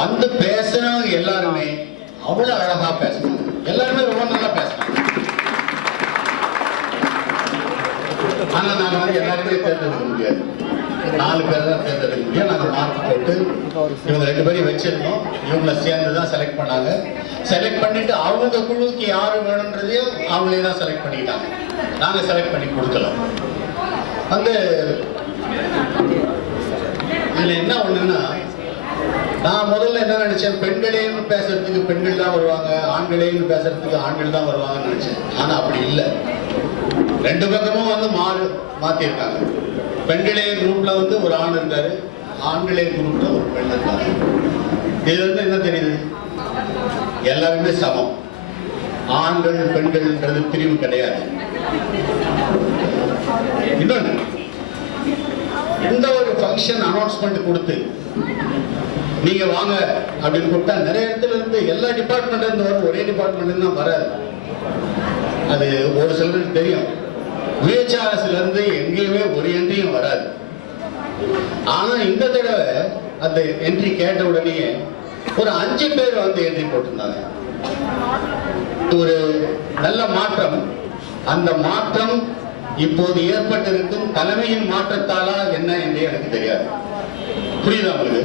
வந்து பேசுறவங்க எல்லாருமே அவ்வளவு அழகா பேசுறாங்க. எல்லாருமே ரொம்ப நல்லா பேசுறாங்க. ஆனா நாங்க வந்து எல்லாருமே தேர்ந்தெடுக்க முடியாது. 4 பேர் தான் தேர்ந்தெடுக்க முடியும். நாங்கள் மார்க் போட்டு இவங்க 2 பேரையும் வச்சிருந்தோம். இவங்களை சேர்ந்து தான் செலக்ட் பண்ணாங்க. செலக்ட் பண்ணிட்டு அவங்க குழுவுக்கு யாரு வேணும்ன்றதையும் அவங்களே தான் செலக்ட் பண்ணிக்கிட்டாங்க. நாங்கள் செலக்ட் பண்ணி கொடுக்கல. வந்து இதுல என்ன ஒண்ணுன்னா, நான் முதல்ல என்ன நினைச்சேன், பெண்களையும் பேசுறதுக்கு பெண்கள் தான் வருவாங்க, ஆண்களையும் பேசுறதுக்கு ஆண்கள் தான் வருவாங்கன்னு நினைச்சேன். ஆனா அப்படி இல்லை. 2 பக்கமும் வந்து மாத்திருக்காங்க. பெண்களே குரூப்ல வந்து ஒரு ஆண் இருந்தாரு, ஆண்களே குரூப்ல ஒரு பெண் இருந்தாங்க. இதுல இருந்து என்ன தெரியுது, எல்லாருமே சமம். ஆண்கள் பெண்கள்ன்றது பிரிவு கிடையாது. இன்னொன்று, எந்த ஒரு ஃபங்க்ஷன் அனௌன்ஸ்மெண்ட் கொடுத்து நீங்க வாங்க அப்படின்னு கூப்பிட்டா நிறைய இடத்துல இருந்து எல்லா டிபார்ட்மெண்ட்ல இருந்து வரும், ஒரே டிபார்ட்மெண்ட் தான் வராது. அது ஒரு சிலருக்கு தெரியும். விஹெச்ஆர்எஸ்ல இருந்து எங்கேயுமே ஒரு என்ட்ரியும் வராது. ஆனா இந்த தடவை அந்த என்ட்ரி கேட்ட உடனே ஒரு 5 பேர் வந்து என்ட்ரி போட்டிருந்தாங்க. ஒரு நல்ல மாற்றம். அந்த மாற்றம் இப்போது ஏற்பட்டிருக்கும் தலைமையின் மாற்றத்தாலா என்ன என்று எனக்கு தெரியாது. புரியுதா உங்களுக்கு?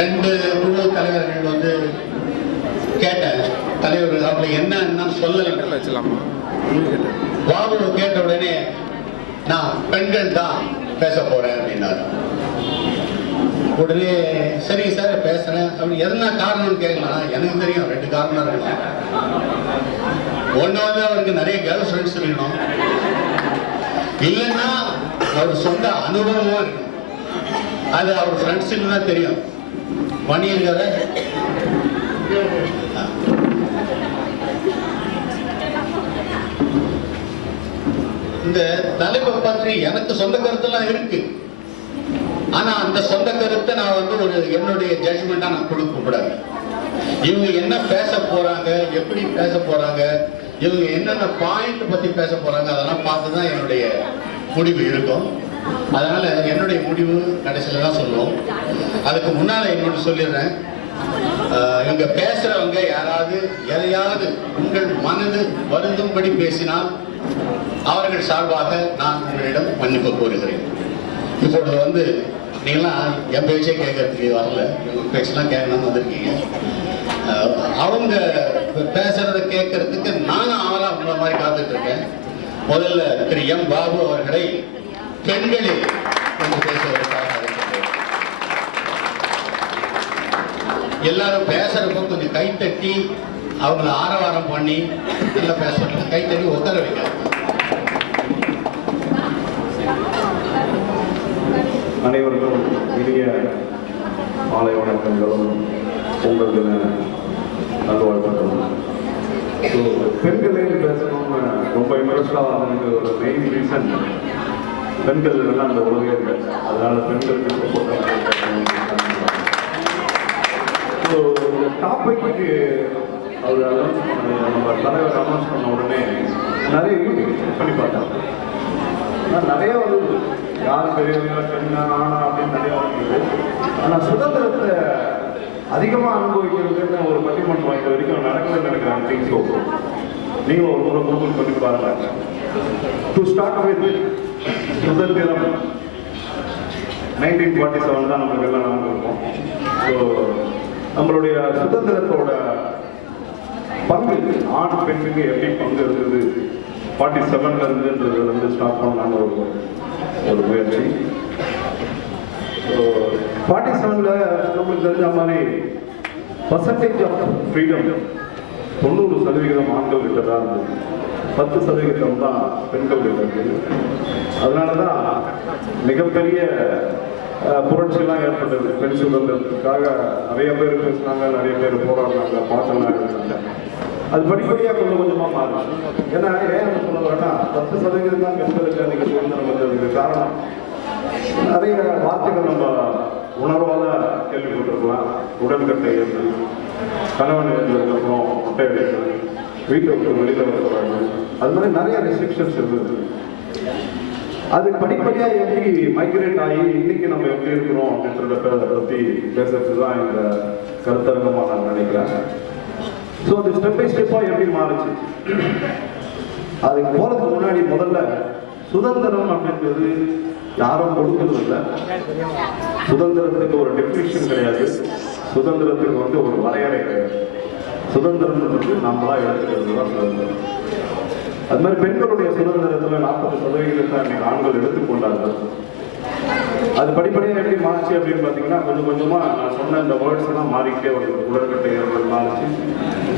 ரெண்டு குழு தலைவர்கள் வந்து கேட்டேன், தலைவர்கள் அப்படி என்ன சொல்லல. பாபு கேட்ட உடனே நான் பெண்கள் தான் பேச போறேன் அப்படின்னாரு. உடனே சரிங்க சார் பேசுறேன் அப்படி எதனா காரணம்னு கேட்கலாம். எனக்கு தெரியும் 2 காரணம் இருக்கலாம். ஒண்ணு வந்து அவருக்கு நிறைய கேர்ள் ஃப்ரெண்ட்ஸ் இருக்கணும், இல்லைன்னா அவர் சொந்த அனுபவமா இருக்கணும். அது அவர் ஃப்ரெண்ட்ஸுக்கு தான் தெரியும். மணியங்கிற இந்த தலைப்பை பற்றி எனக்கு சொந்த கருத்தெல்லாம் இருக்கு. ஆனா அந்த சொந்த கருத்தை நான் வந்து ஒரு என்னுடைய ஜட்ஜ்மெண்டா நான் கொடுக்க கூடாது. இவங்க என்ன பேச போறாங்க, எப்படி பேச போறாங்க, இவங்க என்னென்ன பாயிண்ட் பத்தி பேச போறாங்க, அதெல்லாம் பார்த்துதான் என்னுடைய முடிவு இருக்கும். அதனால என்னுடைய முடிவு கடைசியில தான் சொல்லுவோம். அதுக்கு முன்னால இன்னொன்று சொல்லிடுறேன். இவங்க பேசுறவங்க யாராவது எதையாவது உங்கள் மனது வருந்தும்படி பேசினால் அவர்கள் சார்பாக நான் உங்களிடம் மன்னிப்பு கோருகிறேன். இப்பொழுது வந்து நீங்களாம் என் பேச்சே கேட்கறதுக்கு வரல, இவங்க பேச்செல்லாம் கேட்கணும்னு வந்திருக்கீங்க. அவங்க பேசுறதை கேட்கறதுக்கு நானும் அவளா உங்களை மாதிரி காத்துட்டு இருக்கேன். முதல்ல திரு எம் பாபு அவர்களை பெண்களே என்று பேசுவதற்காக எல்லாரும் பேசுறப்போ கொஞ்சம் கைத்தட்டி அவங்களை ஆரவாரம் பண்ணி நல்லா பேசுறாங்க. கைத்தட்டி உட்கார வைக்க. அனைவருக்கும் இனிய மாலை வணக்கங்களும் பொங்கல் தின நல்வாழ்த்துக்களும். பெண்களே பேசணும்னு ரொம்ப இன்ட்ரெஸ்டாக எனக்கு ஒரு மெயின் ரீசன், பெண்கள் எல்லாம் அந்த உலகே இருக்கு. அதனால பெண்களுக்கு டாபிக்கு அவர் நம்ம தலைவர் அனௌன்ஸ் பண்ண உடனே நிறைய செக் பண்ணி பார்த்தாங்க. நிறைய வந்து யார் பெரியவங்க பெண்ணா ஆனா அப்படின்னு நிறைய வந்து. ஆனால் சுதந்திரத்தை அதிகமாக அனுபவிக்கிறதுன்னு ஒரு பட்டிமன்றம் இது வரைக்கும் நடக்கவே நினைக்கிறாங்க. திங்ஸோ நீங்கள் ஒரு முறை கூகுள் பண்ணி பாருங்க. டு ஸ்டார்ட் வித் சுதந்திரம் 1947 தான் நம்மளுக்கு எல்லாம் நாங்கள் இருக்கோம். ஸோ நம்மளுடைய சுதந்திரத்தோட பங்கு ஆண் பெண்ணுக்கு எப்படி பங்கு இருந்தது 47ல இருந்துன்றது ஸ்டார்ட் பண்ணலான்னு ஒரு முயற்சி. 47ல நம்மளுக்கு தெரிஞ்ச மாதிரி பர்சன்டேஜ் ஆஃப் ஃப்ரீடம் 90% ஆண்கள் கிட்ட தான் இருந்தது, 10% தான் பெண்கள் கிட்ட இருக்குது. அதனால தான் மிகப்பெரிய புரட்சியெல்லாம் ஏற்பட்டது. பெண் சுதந்திரத்துக்காக நிறைய பேர் பேசினாங்க, நிறைய பேர் போராடினாங்க, பாட்டெல்லாம் இருந்தாங்க. அது படிப்படியாக கொஞ்சம் கொஞ்சமாக மாறும். ஏன்னா ஏன் சொல்ல வரேன்னா 10% தான் பெண்களுக்கு அதிக சுதந்திரம் வந்ததுக்கு காரணம் நிறைய வார்த்தைகள் நம்ம உணர்வால கேள்விப்பட்டிருக்கலாம். உடன்கட்டை ஏற்பது, கணவன் இருந்ததுக்கப்புறம் முட்டை எடுக்கிறது, வீட்டை விட்டு வெளியில் வரக்கூடாது, அது மாதிரி நிறைய ரெஸ்ட்ரிக்ஷன்ஸ் இருந்தது. அது படிப்படியாக எப்படி மைக்ரேட் ஆகி இன்னைக்கு நம்ம எப்படி இருக்கிறோம் அப்படின்றத பற்றி பேசுறது தான் இந்த கருத்தரங்கமாக நான் நினைக்கிறேன். ஸோ அது ஸ்டெப் பை ஸ்டெப்பாக எப்படி மாறுச்சு. அதுக்கு போகிறதுக்கு முன்னாடி முதல்ல சுதந்திரம் அப்படின்றது யாரும் கொடுக்கறது இல்லை. சுதந்திரத்துக்கு ஒரு டெஃபினிஷன் கிடையாது, சுதந்திரத்துக்கு வந்து ஒரு வரையறை கிடையாது. சுதந்திரம்ன்றது நம்மளா எடுத்துக்கிறது தான் சுதந்திரம். அது மாதிரி பெண்களுடைய சுதந்திரத்தில் 40% ஆண்கள் எடுத்துக்கொண்டார்கள். அது படிப்படியாக எப்படி மாறிச்சு அப்படின்னு பார்த்தீங்கன்னா, கொஞ்சம் கொஞ்சமாக நான் சொன்ன இந்த வேர்ட்ஸ் எல்லாம் மாறிக்கிட்டே வருது. உடற்கட்டை ஏற்பல் மாறிச்சு,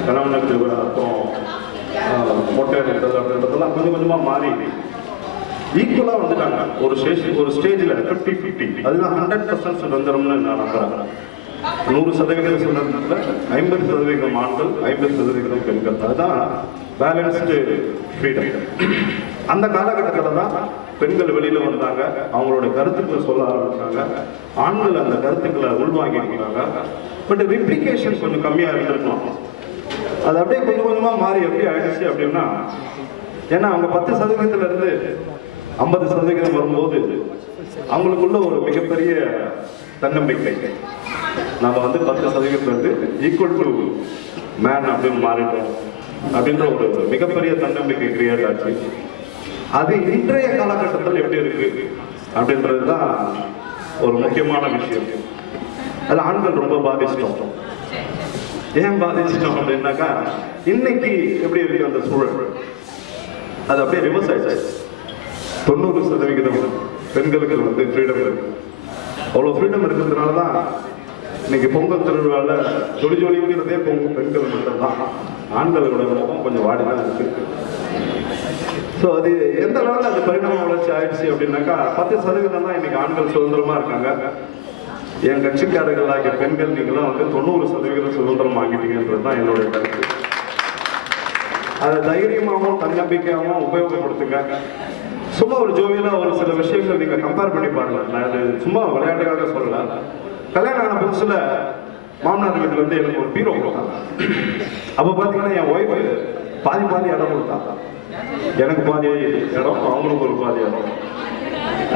கணவனுக்கு அப்புறம் மொட்டை எடுத்தது அப்படின்றதெல்லாம் கொஞ்சம் கொஞ்சமாக மாறி ஈக்குவலாக வந்துட்டாங்க. ஒரு ஸ்டேஜில் 50-50, அதுதான் 100% சுதந்திரம்னு நான் நம்புறேன். 100% சுதந்திரத்தில் 50% ஆண்கள், 50% பெண்கள். அதுதான் பேலன்ஸ்டு ஃப்ரீடம். அந்த காலகட்டத்தில் தான் பெண்கள் வெளியில வந்தாங்க, அவங்களோட கருத்துக்களை சொல்ல ஆரம்பிச்சாங்க, ஆண்கள் அந்த கருத்துக்களை உள்வாங்கிக்கிறாங்க. பட் ரிப்ளிகேஷன் கொஞ்சம் கம்மியாக இருந்திருக்கலாம். அது அப்படியே கொஞ்சம் கொஞ்சமாக மாறி எப்படி ஆயிடுச்சு அப்படின்னா, ஏன்னா அவங்க 10% இருந்து 50% வரும்போது அவங்களுக்குள்ள ஒரு மிகப்பெரிய தன்னம்பிக்கை. நம்ம வந்து 10% இருந்து ஈக்குவல் டு மேன் அப்படின்னு மாறிட்டோம் அப்படின்ற ஒரு மிகப்பெரிய தன்னம்பிக்கை கிரியேட் ஆச்சு. அது இன்றைய காலகட்டத்தில் எப்படி இருக்கு அப்படின்றது தான் ஒரு முக்கியமான விஷயம். அதில் ஆண்கள் ரொம்ப பாதிச்சிட்டோம். ஏன் பாதிச்சிட்டோம் அப்படின்னாக்கா, இன்னைக்கு எப்படி இருக்கு அந்த சூழல், அது அப்படியே ரிவர்ஸ் ஆயிடுச்சு. 90% பெண்களுக்கு வந்து ஃப்ரீடம் இருக்கு. அவ்வளோ ஃப்ரீடம் இருக்கிறதுனால தான் இன்னைக்கு பொங்கல் திருவிழாவில் ஜொலிங்கிறதே பெண்கள் மட்டும் தான். ஆண்களோட முகம் கொஞ்சம் வாடி தான் இருக்கு. ஸோ அது எந்த அளவில் அது பரிணாம வளர்ச்சி ஆயிடுச்சு அப்படின்னாக்கா, 10% தான் இன்னைக்கு ஆண்கள் சுதந்திரமா இருக்காங்க. என் கட்சிக்காரர்கள் ஆகிய பெண்கள் நீங்களாம் வந்து 90% சுதந்திரம் வாங்கிட்டீங்கன்றது தான் என்னுடைய கருத்து. அதை தைரியமாகவும் தன்னம்பிக்கையாகவும் உபயோகப்படுத்துங்க. சும்மா ஒரு ஜோவியலா ஒரு சில விஷயங்கள் நீங்க கம்பேர் பண்ணி பாருங்க. நான் அது சும்மா விளையாட்டுக்காக சொல்லல. கல்யாணம் ஆன புதுசுல மாமனார் வீட்டுல வந்து எனக்கு ஒரு பீரோ கொடுத்தாங்க. அப்போ பார்த்தீங்கன்னா என் ஒய்ஃபு பாதி இடம் கொடுத்தாங்க. எனக்கு பாதி இடம், அவங்களுக்கு ஒரு பாதி இடம்.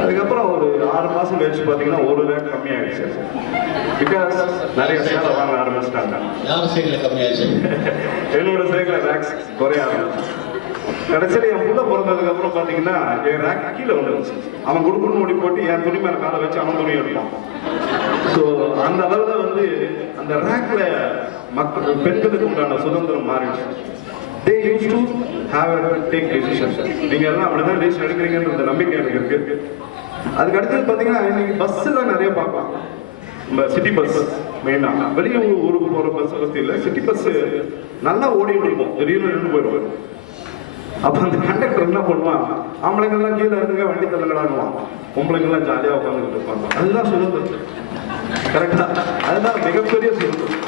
அதுக்கப்புறம் ஒரு 6 மாசம் கழிச்சு பார்த்தீங்கன்னா ஒரு ரேட் கம்மியாயிடுச்சு. பிகாஸ் நிறைய சேலை வாங்க ஆரம்பிச்சிட்டாங்க. என்னோட சைக்கிள் ரேக்ஸ் குறைய ஆரம்பிச்சு. கடைசியில் என் புள்ள பிறந்ததுக்கு அப்புறம் பார்த்தீங்கன்னா என் ரேக் கீழே வந்துருச்சு. அவன் குடுக்குன்னு ஓடி போட்டு என் துணி மேலே காலை வச்சு அவன் துணி எடுப்பான். ஸோ அந்த அளவில் வந்து அந்த ரேக்ல மக்கள் பெண்களுக்கு உண்டான சுதந்திரம் மாறிடுச்சு. They used to have a take decision. நீங்க எல்லாம் அப்படிதான் டிசிஷன் எடுக்கிறீங்கன்ற நம்பிக்கை எனக்கு இருக்கு. அதுக்கு அடுத்தது பார்த்தீங்கன்னா இன்னைக்கு பஸ்ஸில் நிறைய பார்க்கலாம். நம்ம சிட்டி பஸ் மெயினாக வெளியூர் ஊருக்கு போகிற பஸ் பற்றி இல்லை, சிட்டி பஸ் நல்லா ஓடிட்டு இருக்கும், திடீர்னு நின்று போயிடுவார். அப்போ அந்த கண்டக்டர் என்ன பண்ணுவான், ஆம்பளைங்கள்லாம் கீழே இருந்துங்க வண்டி தள்ளங்களாங்குவான், பொம்பளைங்கள்லாம் ஜாலியாக உட்காந்துக்கிட்டு இருப்பாங்க. அதுதான் சுதந்திரம். கரெக்டா? அதுதான் மிகப்பெரிய சுதந்திரம்.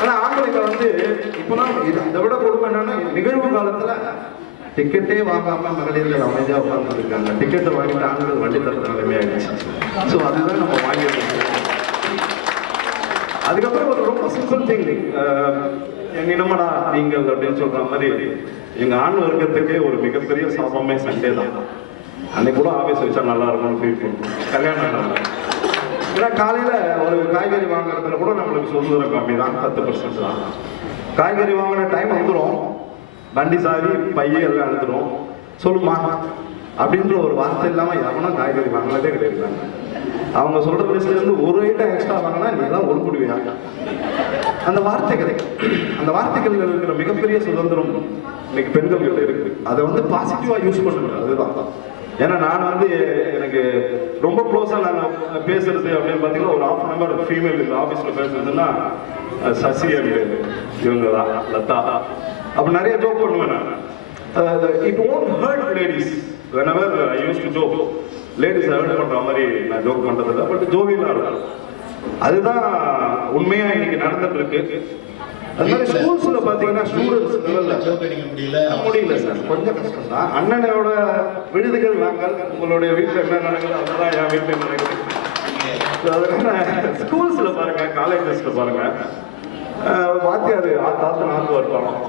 ஆனால் ஆம்பளைங்க வந்து இப்போலாம் இதை விட கொடுமை என்னன்னா, நிகழ்வு காலத்தில் டிக்கெட்டே வாங்காம மகளிர்கள் அமைதியாக உட்காந்துருக்காங்க. டிக்கெட்டை வாங்கிட்டு ஆண்கள் வண்டி தர நிலைமையாகிடுச்சு. ஸோ அதுதான் நம்ம வாங்கியிருக்கோம். அதுக்கப்புறம் ஒரு ரொம்ப சிம்பிள் திங், எங்க இனமடா நீங்கள் அப்படின்னு சொல்ற மாதிரி எங்க ஆண் வர்க்கத்துக்கே ஒரு மிகப்பெரிய சாபமே சண்டே தான். அன்னைக்கு கூட ஆஃபீஸ் வச்சா நல்லா இருக்கும்னு ஃபீல் பண்ணுவோம். கல்யாணம் ஏன்னா காலையில ஒரு காய்கறி வாங்குறதுல கூட நம்மளுக்கு சுதந்திரம் கம்மி தான், 10% தான். காய்கறி வாங்கின டைம் வந்துடும், வண்டி சாவி பைய எல்லாம் அழுத்துடும், சொல்லுமா அப்படின்ற ஒரு வார்த்தை இல்லாமல் எவனும் காய்கறி வாங்கினதே கிடையாது. அவங்க சொல்ற பிளேஸ்லேருந்து ஒரு ஐட்டம் எக்ஸ்ட்ரா வாங்கினா நீ எல்லாம் ஒரு குடிவியா, அந்த வார்த்தை கிடைக்கும். அந்த வார்த்தைகள் இருக்கிற மிகப்பெரிய சுதந்திரம் இன்னைக்கு பெண்கள் கிட்ட இருக்கு. அதை வந்து பாசிட்டிவா யூஸ் பண்ணுங்க. அதுதான். ஏன்னா நான் வந்து எனக்கு ரொம்ப க்ளோஸா நாங்கள் பேசுறது அப்படின்னு பார்த்தீங்கன்னா ஒரு 1/2 hour ஃபீமேல் இந்த ஆஃபீஸில் பேசுறதுன்னா சசி அண்ட் இவங்க தான் லதா. அப்போ நிறைய ஜோக் பண்ணுவேன் நான். It won't hurt ladies whenever I used to joke. Ladies hurt பண்ற மாதிரி நான் ஜோக் பண்றதில்லை, பட் ஜோவியலா இருக்கும். அதுதான் உண்மையா இன்னைக்கு நடந்துட்டு இருக்கு. அது மாதிரி ஸ்கூல்ஸ்ல பாத்தீங்கன்னா ஸ்டூடெண்ட்ஸ் முடியல சார், கொஞ்சம் கஷ்டம் தான். அண்ணனோட விழுதுகள் நாங்கள், உங்களுடைய வீட்டில் என்ன நடக்குது அதுதான் என் வீட்டில் நடக்குது. அதனால ஸ்கூல்ஸ்ல பாருங்க, காலேஜஸ்ல பாருங்க, வாத்தியார் தாத்தன் ஆத்து வரலாம்,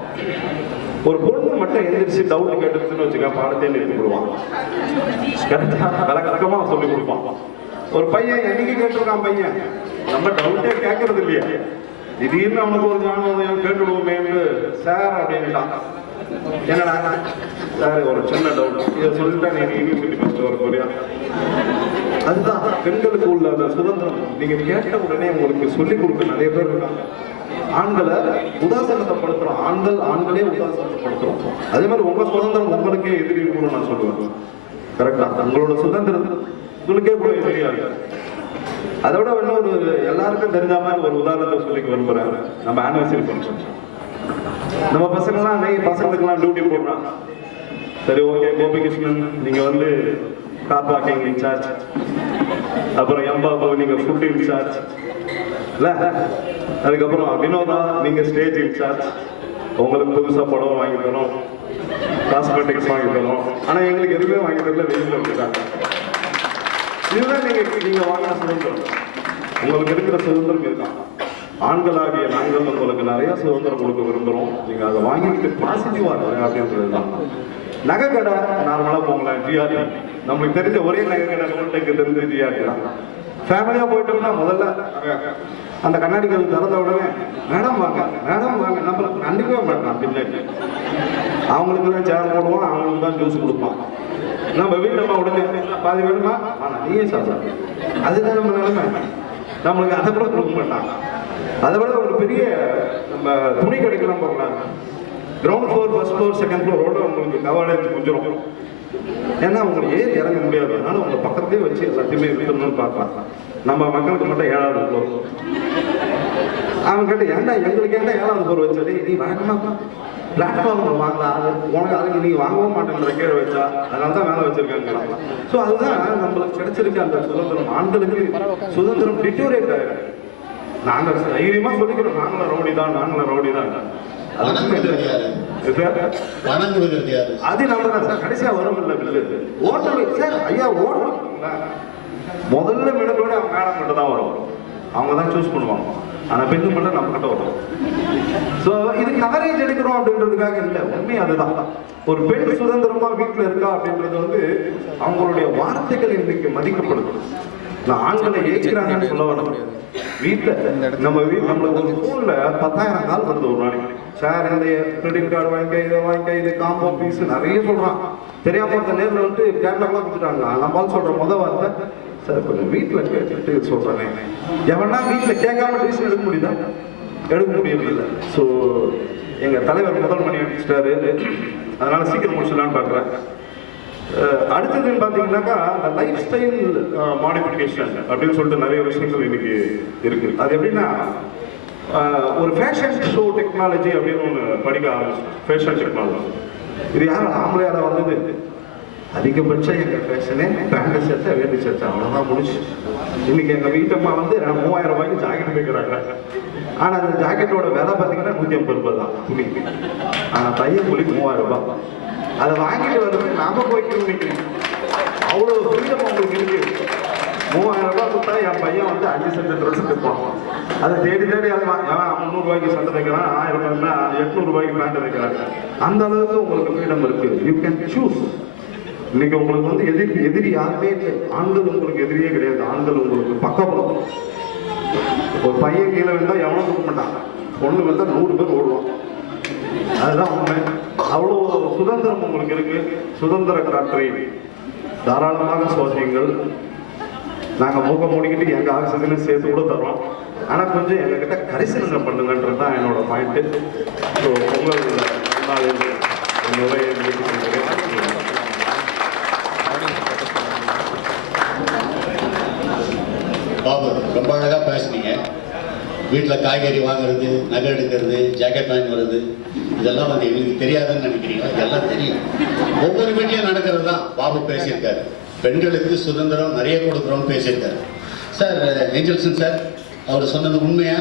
ஒரு பொண்ணு மட்டும் எந்திரிச்சு டவுட் கேட்டுச்சுன்னு வச்சுக்க பாடத்தையே நிறுத்தி விடுவான். கரெக்டா விளக்கமா சொல்லி கொடுப்பான். ஒரு பையன் என்னைக்கு கேட்டிருக்கான் பையன், நம்ம டவுட்டே கேட்கறது இல்லையா, திடீர்னு அவனுக்கு ஒரு ஞானம் கேட்டுடுவோமே சார் அப்படின்ட்டான். என்னடா சார் ஒரு சின்ன டவுட், இதை சொல்லிட்டா நீ யூனிவர்சிட்டி ஃபர்ஸ்ட் வர போறியா? அதுதான் பெண்களுக்கு உள்ள அந்த சுதந்திரம். நீங்க கேட்ட உடனே உங்களுக்கு சொல்லிக் கொடுக்க நிறைய பேர் இருக்காங்க. ஆண்களை உதாசனத்தைப்படுத்துறோம், ஆண்களே உதாசனத்தைப்படுத்துறோம். அதே மாதிரி உங்க சுதந்திரம் உங்களுக்கே எதிரி கூட நான் சொல்லுவேன். கரெக்டா? உங்களோட சுதந்திரம் உங்களுக்கே கூட எதிரியா இருக்கு. அதோட இன்னொரு எல்லாருக்கும் தெரிஞ்ச மாதிரி ஒரு உதாரணத்தை சொல்லிக்க விரும்புறேன். நம்ம ஆனிவர்சரி ஃபங்க்ஷன், நம்ம பசங்கள்லாம் பசங்களுக்குலாம் டியூட்டி போடுறாங்க. சரி ஓகே, கோபிகிருஷ்ணன் நீங்க வந்து கார் பார்க்கிங் இன்சார்ஜ், அப்புறம் எம்பாபு நீங்க ஃபுட் இன்சார்ஜ் இல்ல, அதுக்கப்புறம் வினோதா நீங்க ஸ்டேஜ் இன்சார்ஜ், உங்களுக்கு புதுசா படம் வாங்கி தரோம், காஸ்மெட்டிக்ஸ் வாங்கி தரோம். ஆனா எங்களுக்கு எதுவுமே வாங்கி தரல, வெயில விட்டுட்டாங்க. இதுதான் நீங்க வாங்கின சுதந்திரம். உங்களுக்கு இருக்கிற சுதந்திரம் இருக்கான். ஆண்களாகிய நாங்கள் உங்களுக்கு நிறைய சுதந்திரம் கொடுக்க விரும்புகிறோம். நீங்க அதை வாங்கிட்டு பாசிட்டிவா இருங்க அப்படின்றது தான். நகை கடை நார்மலா போங்களேன், ஜிஆர்டி நம்மளுக்கு தெரிஞ்ச ஒரே நகை கடை ரோட்டுக்கு தெரிஞ்ச ஜிஆர்டி தான். ஃபேமிலியா போயிட்டோம்னா முதல்ல அந்த கண்ணாடிகள் திறந்த உடனே மேடம் வாங்க நம்மளுக்கு கண்டிப்பா மாட்டான். பின்னாடி அவங்களுக்கு தான் சேர் போடுவோம், அவங்களுக்கு தான் ஜூஸ் கொடுப்பான். நம்ம வீட்டுல உடனே பாதி வேணுமா, ஆனா நீயே சாப்பிட, அதுதான் நம்ம நிலைமை. நம்மளுக்கு அதை கூட கொடுக்க மாட்டாங்க. அதை விட ஒரு பெரிய நம்ம துணி கடைக்கெல்லாம் போகலாம், ground floor, first floor, second ஃப்ளோரோட உங்களுக்கு கவர்டேஜ் கொஞ்சம். ஏன்னா உங்களுக்கு ஏறி இறங்க முடியாது, அதனால உங்க பக்கத்தையே வச்சு எல்லாத்தையுமே விற்கணும்னு பார்க்கலாம். நம்ம மக்களுக்கு மட்டும் 7வது ஃப்ளோர். அவன் கேட்டு ஏன்டா எங்களுக்கு ஏன்டா 7வது ஃப்ளோர் வச்சது, நீ வாங்கலாம் பிளாட்ஃபார்ம் வாங்கலாம், உனக்கு அதுக்கு நீ வாங்கவும் மாட்டேங்கிற கீழே வச்சா, அதனால தான் வேலை வச்சிருக்காங்க. ஸோ அதுதான் நம்மளுக்கு கிடைச்சிருக்க அந்த சுதந்திரம். ஆண்களுக்கு சுதந்திரம் டிட்டோரேட் ஆயிருக்கு. நாங்கள் தைரியமா சொல்லிக்கிறோம், நாங்களும் ரவுடி தான். அது நம்ம தான் கடைசியா வரும் இல்லை பில்லு ஓட்டல் சார். ஐயா ஓட்டல் முதல்ல மிடத்தோட அவங்க மேடம் கிட்ட தான் வரும், அவங்க தான் சூஸ் பண்ணுவாங்க. ஆனா பெண்ணு மட்டும் நம்ம கிட்ட வரும். ஸோ இது கவரேஜ் எடுக்கிறோம் அப்படின்றதுக்காக இல்லை, உண்மை அதுதான். ஒரு பெண் சுதந்திரமா வீட்டுல இருக்கா அப்படின்றது வந்து அவங்களுடைய வார்த்தைகள் இன்னைக்கு மதிக்கப்படுது. நான் ஆண்களை ஏற்கிறாங்கன்னு சொல்ல வரேன். வீட்டுல நம்மளுக்கு ஒரு ஸ்கூல்ல 10,000 கால் வருது ஒரு நாளைக்கு. சார் இந்த கிரெடிட் கார்டு வாங்கிக்க, இதை வாங்கிக்க, இது காம்போ பீஸ் நிறைய சொல்றான். தெரியாம ஒருத்த நேரில் வந்து கேட்லாக்லாம் கொடுத்துட்டாங்க. நம்மளால சொல்ற வார்த்தை, சார் கொஞ்சம் வீட்டுல கேட்டு சொல்றேன். எவனா வீட்டுல கேட்காம டிசிஷன் எடுக்க முடியுதா? எடுக்க முடியல. ஸோ எங்க தலைவர் முதல் மணி அடிச்சிட்டாரு, அதனால சீக்கிரம் முடிச்சிடலான்னு பாக்குறேன். அடுத்ததுன்னு பார்த்தீங்கன்னாக்கா அந்த லைஃப் ஸ்டைல் மாடிஃபிகேஷன் அப்படின்னு சொல்லிட்டு நிறைய விஷயங்கள் இன்னைக்கு இருக்கு. அது எப்படின்னா ஒரு ஃபேஷன் ஷோ டெக்னாலஜி அப்படின்னு ஒன்று படிக்க ஆரம்பிச்சோம். ஃபேஷன் டெக்னாலஜி இது யாரும் ஆம்பளையால வந்தது? அதிகபட்சம் எங்கள் ஃபேஷனே பேண்ட் ஷர்ட்டை வேட்டி ஷர்ட் அவ்வளோதான் முடிச்சு. இன்னைக்கு எங்கள் வீட்டம்மா வந்து 3000 ரூபாய்க்கு ஜாக்கெட் வைக்கிறாங்க. ஆனால் அந்த ஜாக்கெட்டோட விலை பார்த்தீங்கன்னா 150 ரூபாய் தான் துணிக்கு. ஆனால் தையல் கூலி 3000 ரூபாய். அதை வாங்கிட்டு வந்து நாம போய்க்கணும்னு நினைக்கிறேன். அவ்வளோ ஃப்ரீடம் உங்களுக்கு இருக்கு. 3000 ரூபாய் கொடுத்தா என் பையன் வந்து 5 சென்ட் ட்ரெஸ் தைப்பான். அதை தேடி அழுவான். 300 ரூபாய்க்கு சட்டை தைக்கிறான், 800 ரூபாய்க்கு பேண்ட் தைக்கிறாங்க. அந்த அளவுக்கு உங்களுக்கு ஃப்ரீடம் இருக்கு. You can choose. இன்னைக்கு உங்களுக்கு வந்து எதிரி யாருமே இல்லை. ஆண்கள் உங்களுக்கு எதிரியே கிடையாது. ஆண்கள் உங்களுக்கு பக்கபலம். ஒரு பையன் கீழே வந்தா எவனும் கொடுக்க மாட்டான், பொண்ணு வந்தா 100 பேர் ஓடுவான். அதுதான் உண்மை. அவ்வளோ சுதந்திரம் உங்களுக்கு இருக்கு. சுதந்திர காற்றை தாராளமாக சுவாசியுங்கள். நாங்கள் மூக்க மூடிக்கிட்டு எங்கள் ஆக்சிஜனையும் சேர்த்து கூட தரோம். ஆனால் கொஞ்சம் எங்ககிட்ட கரிசனை பண்ணுங்கன்றது தான் என்னோட பாயிண்ட்டு. ஸோ உங்கள் உரையை பாபு ரொம்ப அழகாக பேசுனீங்க. வீட்டில் காய்கறி வாங்குறது, நகை எடுக்கிறது, ஜாக்கெட் வாங்கி வர்றது, இதெல்லாம் வந்து எங்களுக்கு தெரியாதுன்னு நினைக்கிறீங்களா? இதெல்லாம் தெரியும். ஒவ்வொரு வீட்லையும் நடக்கிறது தான். பாபு பேசியிருக்காரு, பெண்களுக்கு சுதந்திரம் நிறைய கொடுக்குறோம்னு பேசியிருக்காரு. சார் ஏஞ்சல்சன் சார், அவர் சொன்னது உண்மையா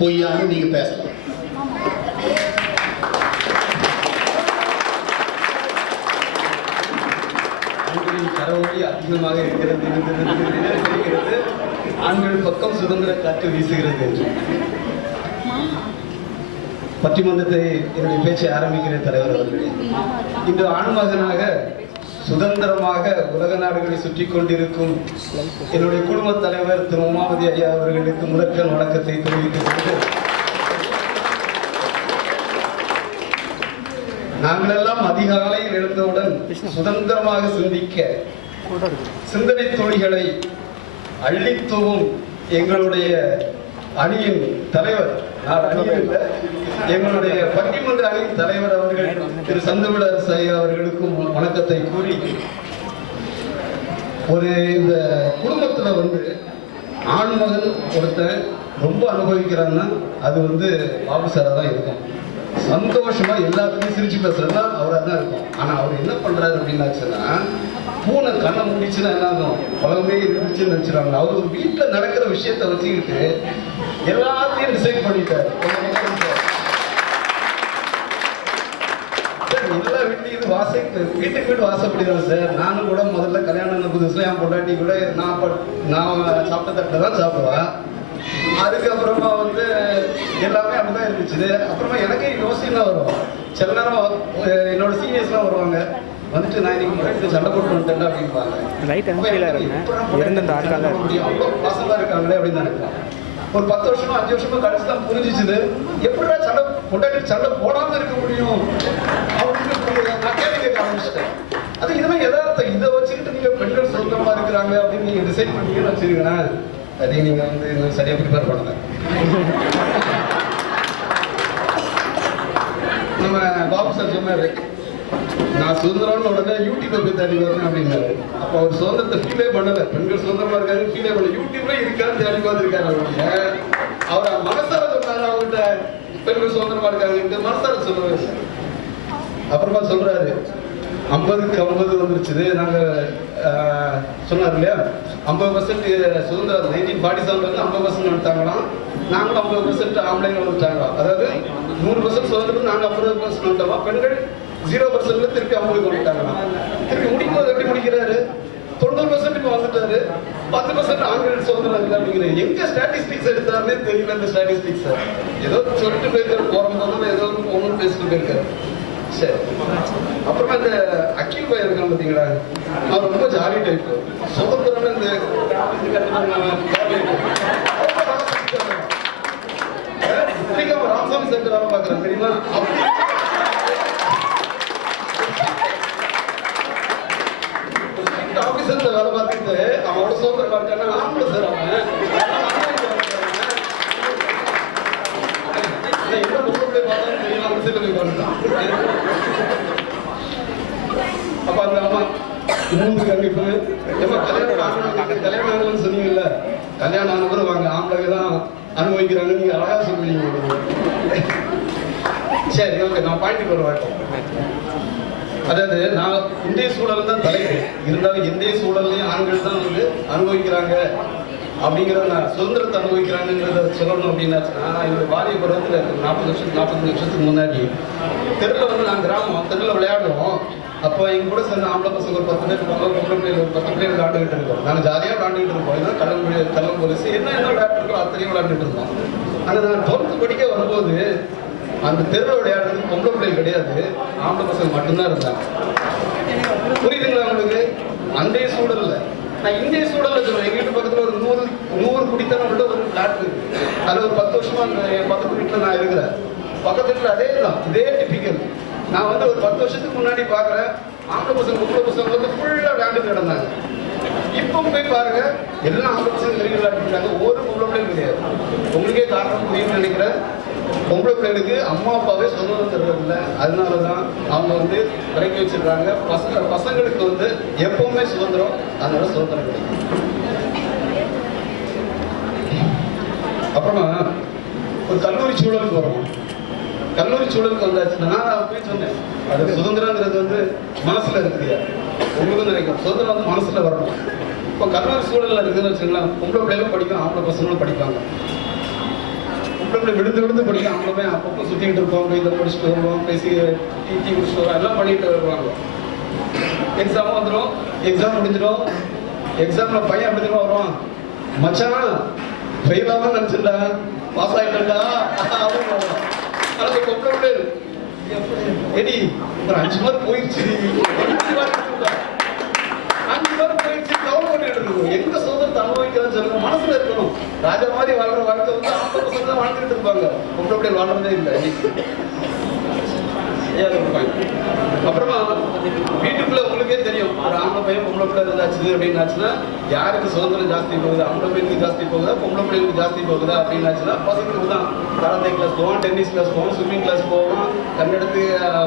பொய்யான்னு நீங்க பேசலாம். கரவொலி அதிகமாக இருக்கிறது, ஆண்கள் பக்கம் சுதந்திர காற்று வீசுகிறது என்று. பட்டிமன்றத்தை என்னுடைய பேச்சை ஆரம்பிக்கிறேன் தலைவர் அவர்களே. இன்று ஆண்மகனாக சுதந்திரமாக உலக நாடுகளை சுற்றி கொண்டிருக்கும் என்னுடைய குடும்பத் தலைவர் திரு உமாபதி ஐயா அவர்களுக்கு முதற்கண் வணக்கத்தை தெரிவித்துக் கொண்டு, நாங்களெல்லாம் அதிகாலையில் எழுந்தவுடன் சுதந்திரமாக சிந்திக்க சிந்தனை துளிகளை அள்ளித்தூவும் எங்களுடைய அணியின் தலைவர், எங்களுடைய பட்டிமன்ற அணியின் தலைவர் அவர்கள் திரு சந்தமிழரசு ஐயா அவர்களுக்கும் வணக்கத்தை கூறி, ஒரு இந்த குடும்பத்துல ஆண்மகன் ஒருத்தன் ரொம்ப அனுபவிக்கிறான்னா அது பாபு சாரா தான் இருக்கும். சந்தோஷமா எல்லாத்துக்கும் சிரிச்சு பேசுறதுனா அவரா தான் இருக்கும். ஆனா அவர் என்ன பண்றாரு அப்படின்னாச்சுன்னா, பூனை கண்ணை முடிச்சுன்னா என்ன ஆகும், உலகமே இருந்துச்சுன்னு நினைச்சிருவாங்க. அவர் ஒரு வீட்டுல நடக்கிற விஷயத்த வச்சுக்கிட்டு எல்லாத்தையும் டிசைட் பண்ணிட்டாரு. எல்லா வீட்லயும் இது வீட்டுக்கு வீட்டு வாசப்படிதான் சார். நானும் கூட முதல்ல கல்யாணம் ஆன புதுசுல என் பொண்டாட்டி கூட நான் சாப்பிட்ட தட்டில தான் சாப்பிடுவேன். அதுக்கப்புறமா எல்லாமே அப்படிதான் இருந்துச்சு. அப்புறமா எனக்கே யோசனை வரும். சில நேரம் என்னோட சீனியர்ஸ்லாம் வருவாங்க, நான் இன்னைக்கு சண்டை போட்டு வந்துட்டேன் அப்படின்பாங்க. அவ்வளோ பாசமா இருக்காங்களே அப்படின்னு நினைப்பேன். ஒரு 10 வருஷமா 5 வருஷமா கழிச்சு தான் புரிஞ்சிச்சுது, எப்படிடா சண்டை பொண்டாட்டி சண்டை போடாம இருக்க முடியும் அப்படின்னு நான் கேள்வி கேட்க ஆரம்பிச்சிட்டேன். அது இதுவே யதார்த்தம். இதை வச்சுக்கிட்டு நீங்க பெண்கள் சுதந்திரமா இருக்கிறாங்க அப்படின்னு நீங்க டிசைட் பண்ணீங்கன்னு வச்சுருக்கேன். அதை நீங்க சரியா ப்ரிப்பேர் பண்ணல. நம்ம பாபு சார் சொன்னாரு, நான் சுதந்திரம்னு உடனே யூடியூப்பை போய் தேடி வரேன் அப்படின்னாரு. அப்போ அவர் சுதந்திரத்தை ஃபீலே பண்ணல, பெண்கள் சுதந்திரமா இருக்காரு ஃபீலே பண்ணல, யூடியூப்ல இருக்கான்னு தேடி பார்த்துருக்காரு. அவர் மனசார சொன்னாரு, அவங்ககிட்ட பெண்கள் சுதந்திரமா இருக்காங்க மனசார சொல்லுவாரு. அப்புறமா சொல்றாரு, 50க்கு 50 வந்துருச்சு. நாங்க சொன்னார் இல்லையா, 50% சுதந்திரம் 1947 50% வந்துட்டாங்களாம். நாங்களும் 50% ஆம்பளைங்க வந்துட்டாங்களாம். அதாவது 100% சுதந்திரம் நாங்க 50% வந்துட்டோமா, பெண்கள் 0% திருப்பி 50 வந்துட்டாங்களாம். திருப்பி முடிக்கும்போது எப்படி முடிக்கிறாரு, 90% இப்ப வந்துட்டாரு, 10% ஆண்கள் சுதந்திரம் இல்லை அப்படிங்கிற எங்க ஸ்டாட்டிஸ்டிக்ஸ் எடுத்தாருன்னே தெரியல. இந்த ஸ்டாட்டிஸ்டிக்ஸ் ஏதோ சொல்லிட்டு போயிருக்காரு, போறோம் ஏதோ ஒன்று பேசிட்டு போயிருக்காரு. சரி, அப்புறமா இந்த அக்கில் பாய் இருக்கான் பார்த்தீங்களா, அவர் ரொம்ப ஜாலி டைப். சுதந்திரம் இந்த ராமசாமி சங்கர் வேலை பார்க்குறான் தெரியுமா, ஆபீசர்ல வேலை பார்த்துட்டு அவனோட சுதந்திரம் பார்த்தானா ஆம்பளை சார். அவன் அப்ப அந்த அம்மா மூன்று கண்டிப்பு கல்யாணம் ஆகலன்னு சொன்னீங்கல்ல, கல்யாணம் ஆன கூட வாங்க ஆம்பளை தான் அனுபவிக்கிறாங்க, நீங்க அழகா சொல்றீங்க. சரி, ஓகே, நான் பாயிண்ட் ஒரு வாட்டம். அதாவது நான் இந்திய சூழல் தான் தலைவர் இருந்தாலும் இந்திய சூழல்லையும் ஆண்கள் தான் அனுபவிக்கிறாங்க அப்படிங்கிறத, நான் சுதந்திரத்தை அனுபவிக்கிறாங்கிறத சொல்லணும் அப்படின்னாச்சுன்னா, நான் என்னோட பாலிய பருவத்தில் 45 வருஷத்துக்கு முன்னாடி தெருவில் நாங்கள் கிராமம் தெருவில் விளையாடுவோம். அப்போ எங்க கூட சேர்ந்த ஆம்பளை பசங்க ஒரு 10 பேர் பொம்பளை பிள்ளைகள் ஒரு 10 பேர் விளையாண்டுகிட்டு இருக்கோம். நாங்கள் ஜாலியாக விளையாண்டுகிட்டு இருப்போம். ஏன்னா கள்ளம் போலீஸ் என்ன விளையாட்டு இருக்கோ அத்தனையும் விளையாண்டுட்டு இருந்தோம். அங்கே நான் 12th படிக்க வரும்போது அந்த தெருவில் விளையாடுறதுக்கு பொம்பளை பிள்ளைகள் கிடையாது, ஆம்பளை பசங்க மட்டும்தான் இருந்தாங்க. புரியுதுங்களா உங்களுக்கு? அன்றைய சூழல்ல நான் இந்திய சூழல்ல சொல்றேன். எங்க வீட்டு பக்கத்துல ஒரு 100 குடித்தனம் உள்ள ஒரு பிளாட் இருக்கு. அதுல ஒரு 10 வருஷமா என் பக்கத்து வீட்டுல நான் இருக்கிறேன். பக்கத்து வீட்டுல அதே தான், இதே டிபிக்கல். நான் ஒரு 10 வருஷத்துக்கு முன்னாடி பாக்குறேன், ஆம்பளை பசங்க பொம்பளை பசங்க ஃபுல்லா விளையாண்டு கிடந்தாங்க. இப்போ போய் பாருங்க, எல்லாம் ஆம்பளை பசங்க நெருங்கி விளையாண்டுருக்காங்க, ஒரு பொம்பளை பிள்ளைகள் கிடையாது. உங்களுக்கே காரணம் புரியும்னு நினைக்கிறேன். பொம்பளை பிள்ளைகளுக்கு அம்மா அப்பாவே சுதந்திரம் தருவதில்லை, அதனாலதான் அவங்க விலக்கி வச்சிருக்காங்க. பசங்களுக்கு எப்பவுமே சுதந்திரம், அதனால சுதந்திரம் கிடைக்கும். அப்புறமா ஒரு கல்லூரி சூழலுக்கு வரும். கல்லூரி சூழலுக்கு வந்தாச்சுன்னா நான் போய் சொன்னேன், அது சுதந்திரங்கிறது மனசுல இருக்குது. உங்களுக்கு நினைக்கும் சுதந்திரம் மனசுல வரணும். இப்போ கல்லூரி சூழல்ல இருக்குதுன்னு வச்சுக்கலாம், பொம்பளை பிள்ளைகளும் படிக்கும், ஆம்பளை பசங்களும் படிப்பாங்க. விழுந்து படிக்க அவங்களுமே அப்பப்போ சுத்திக்கிட்டு இருப்போம், இதை படிச்சுட்டு வருவோம், பேசி டீ குடிச்சுட்டு வருவோம், எல்லாம் பண்ணிட்டு வருவாங்க. எக்ஸாம் வந்துடும், எக்ஸாம் முடிஞ்சிடும். எக்ஸாம்ல பையன் எப்படி வருவான், மச்சான் ஃபெயில் ஆகாம நினைச்சிருந்தா பாஸ் ஆகிட்டா அப்படின்னு வருவான். அது பொம்பளை எடி ஒரு 5 மார்க் போயிடுச்சு 5 மார்க் போயிடுச்சு கவுண்ட் பண்ணிட்டு இருக்கணும். எங்க சுதந்திரத்தை அனுபவிக்கிறதுன்னு சொல்லுங்க. மனசுல இருக்கணும். ராஜா மாதிரி வாழ்ற வாழ்க்கை வந்து 50% தான் வாழ்ந்துட்டு இருப்பாங்க. பொம்பளை வாழ்றதே இல்லை. அப்புறமா வீட்டுக்குள்ள உங்களுக்கே தெரியும், ஒரு ஆம்பளை பையன் பொம்பளை பிள்ளை இருந்தாச்சு அப்படின்னாச்சுன்னா யாருக்கு சுதந்திரம் ஜாஸ்தி போகுதா, ஆம்பளை பையனுக்கு ஜாஸ்தி போகுதா, பொம்பளை பிள்ளைகளுக்கு ஜாஸ்தி போகுதா அப்படின்னாச்சுன்னா பசங்களுக்கு தான். கராத்தே கிளாஸ் போவான், டென்னிஸ் கிளாஸ் போவான், ஸ்விம்மிங் கிளாஸ் போவான், கண்ணெடுத்து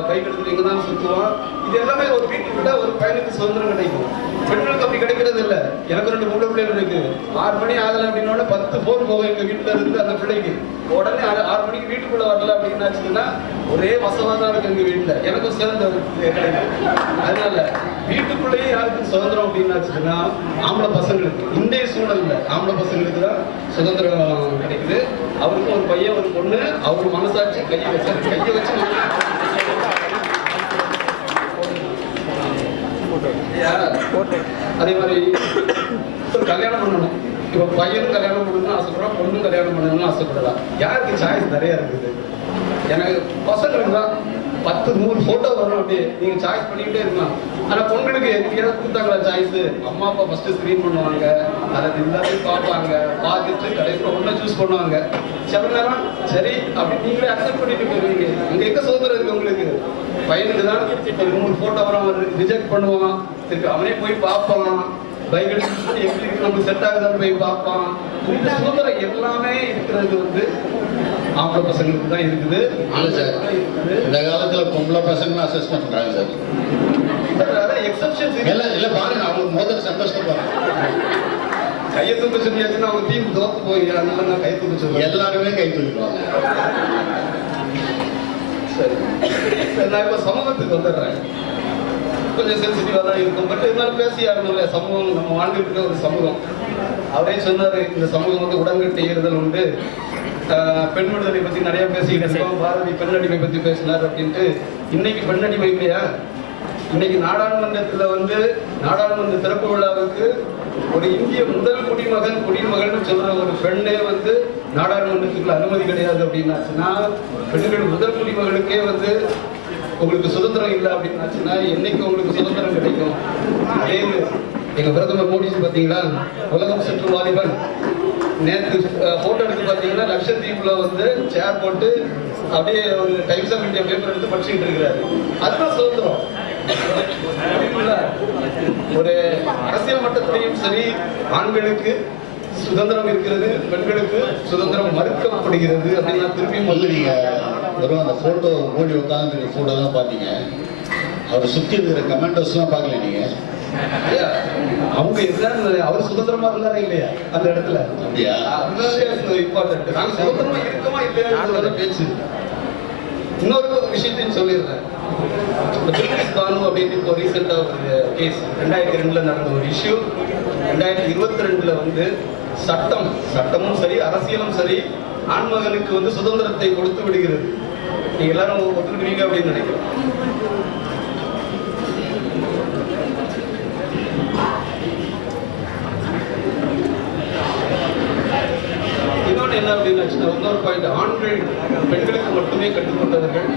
பைக் எடுத்துட்டு இங்கே தான் சுற்றுவான். இது எல்லாமே ஒரு வீட்டுக்குள்ள ஒரு பையனுக்கு சுதந்திரம் கிடைக்கும். பெண்களுக்கு அப்படி கிடைக்கிறது இல்லை. எனக்கு 2 பொம்பளை பிள்ளைகள் இருக்கு. 6 மணி ஆகலை அப்படின்னோட 10 போன் போகும் எங்க வீட்டுல இருந்து அந்த பிள்ளைக்கு. உடனே 6 மணிக்கு வீட்டுக்குள்ள வரல அப்படின்னாச்சுன்னா ஒரே வசமா தான் இருக்கு எங்க வீட்டுல. எனக்கும் சேர்ந்து கிடைக்கும். அதனால வீட்டுக்குள்ளேயே யாருக்கு சுதந்திரம் அப்படின்னாச்சுன்னா ஆம்பளை பசங்களுக்கு, இன்றைய சூழல்ல ஆம்பளை பசங்களுக்கு தான் சுதந்திரம் கிடைக்குது. அவருக்கு ஒரு பையன் ஒரு பொண்ணு, அவரு மனசாட்சி கையை வச்சு அதே மாதிரி கல்யாணம் பண்ணணும். இப்ப பையனும் கல்யாணம் பண்ணணும்னு ஆசைப்படுறா, பொண்ணும் கல்யாணம் பண்ணணும்னு ஆசைப்படலாம். யாருக்கு சாய்ஸ் நிறைய இருக்குது. எனக்கு பசங்களுக்கு தான் 10-100 போட்டோ வரும். அப்படியே நீங்க சாய்ஸ் பண்ணிக்கிட்டே இருக்கலாம். ஆனா பொண்ணுங்களுக்கு ஏதாவது கொடுத்தாங்களா சாய்ஸ்? அம்மா அப்பா ஃபர்ஸ்ட் ஸ்கிரீன் பண்ணுவாங்க, அதை எல்லாத்தையும் பார்ப்பாங்க, பார்த்துட்டு கடைசியில் ஒன்றை சூஸ் பண்ணுவாங்க. சில நேரம் சரி அப்படி நீங்களே அக்செப்ட் பண்ணிட்டு போயிருவீங்க. அங்க எங்க சுதந்திரம் இருக்கு உங்களுக்கு? பையனுக்கு தான் ஒரு 3 போட்டோ வரும், ரிஜெக்ட் பண்ணுவான், திருப்பி அவனே போய் பார்ப்பான், பைக் எடுத்து எப்படி நமக்கு செட் ஆகுதான்னு போய் பார்ப்பான். இந்த சுதந்திரம் எல்லாமே இருக்கிறது வந்து ஆம்பளை பசங்களுக்கு தான் இருக்குது. இந்த காலத்துல பொம்பளை பசங்களும் அசஸ்மெண்ட் பண்றாங்க சார். எக்ஸப்ஷன்ஸ் இல்ல பாருங்க, அவங்களுக்கு முதல்ல சந்தோஷப்படுறாங்க. கையை தூக்க சொல்லியாச்சுன்னா அவங்க டீம் தோத்து போய் அதனால நான் கை தூக்க சொல்லுவேன். எல்லாருமே கை தூக்கிடுவாங்க. சரி, நான் இப்ப சமூகத்துக்கு வந்துடுறேன். கொஞ்சம் சென்சிட்டிவா தான் இருக்கும். பட் இருந்தாலும் பேசி ஆகணும்ல. சமூகம் நம்ம வாழ்ந்துட்டு இருக்க ஒரு சமூகம். அவரே சொன்னாரு, இந்த சமூகம் வந்து உடன்கட்டை ஏறுதல் உண்டு, பெண் விடுதலை பத்தி நிறைய பேசிக்கிட்டு இருக்கோம். பாரதி பெண்ணடிமை பத்தி பேசினார் அப்படின்ட்டு. இன்னைக்கு பெண்ணடிமை இல்லையா? இன்னைக்கு நாடாளுமன்றத்துல வந்து நாடாளுமன்ற திறப்பு விழாவுக்கு ஒரு இந்திய முதல் குடிமகன் சொல்ற ஒரு பெண்ணே வந்து நாடாளுமன்றத்துக்குள்ள அனுமதி கிடையாது அப்படின்னாச்சுன்னா, பெண்கள் முதல் குடிமகனுக்கே வந்து உங்களுக்கு சுதந்திரம் இல்லை அப்படின்னாச்சுன்னா என்னைக்கு உங்களுக்கு சுதந்திரம் கிடைக்கும்? அதே எங்க பிரதமர் மோடிஜி பாத்தீங்களா, உலகம் சுற்று வாலிபன் நேற்று போட்டோ எடுத்து பாத்தீங்கன்னா லட்சத்தீவுல வந்து சேர் போட்டு அப்படியே ஒரு டைம்ஸ் ஆஃப் இந்தியா பேப்பர் எடுத்து படிச்சுக்கிட்டு இருக்கிறாரு. அதுதான் சுதந்திரம். ஒரு அரசியல் மட்டத்திலையும் சரி ஆண்களுக்கு சுதந்திரம் இருக்கிறது, பெண்களுக்கு சுதந்திரம் மறுக்கப்படுகிறது அப்படின்னு திருப்பியும் முதல்ல நீங்க வெறும் அந்த போட்டோ மோடி உட்கார்ந்து போட்டோ தான் பாத்தீங்க. அவர் சுத்தி இருக்கிற கமெண்டர்ஸ் எல்லாம் பார்க்கல நீங்க? அவங்க அவர் சுதந்திரமா இருந்தாரா இல்லையா அந்த இடத்துல? அப்படியா? இம்பார்ட்டன்ட். நாங்க சுதந்திரமா இருக்கமா இல்லையா பேச்சு. இன்னொரு விஷயத்தையும் சொல்லிடுறேன். பிரிட்டிஷ் பானு அப்படின்னு இப்போ ரீசெண்டா ஒரு கேஸ் 2002 நடந்த ஒரு இஷ்யூ. 2022 வந்து சட்டமும் சரி அரசியலும் சரி ஆண்மகனுக்கு வந்து சுதந்திரத்தை கொடுத்து விடுகிறது. நீங்க எல்லாரும் ஒத்துக்கிறீங்க அப்படின்னு நினைக்கிறேன். என்ன அப்படின்னு இன்னொரு பாயிண்ட், ஆண்கள் பெண்களுக்கு மட்டுமே கட்டுப்பட்டவர்கள்,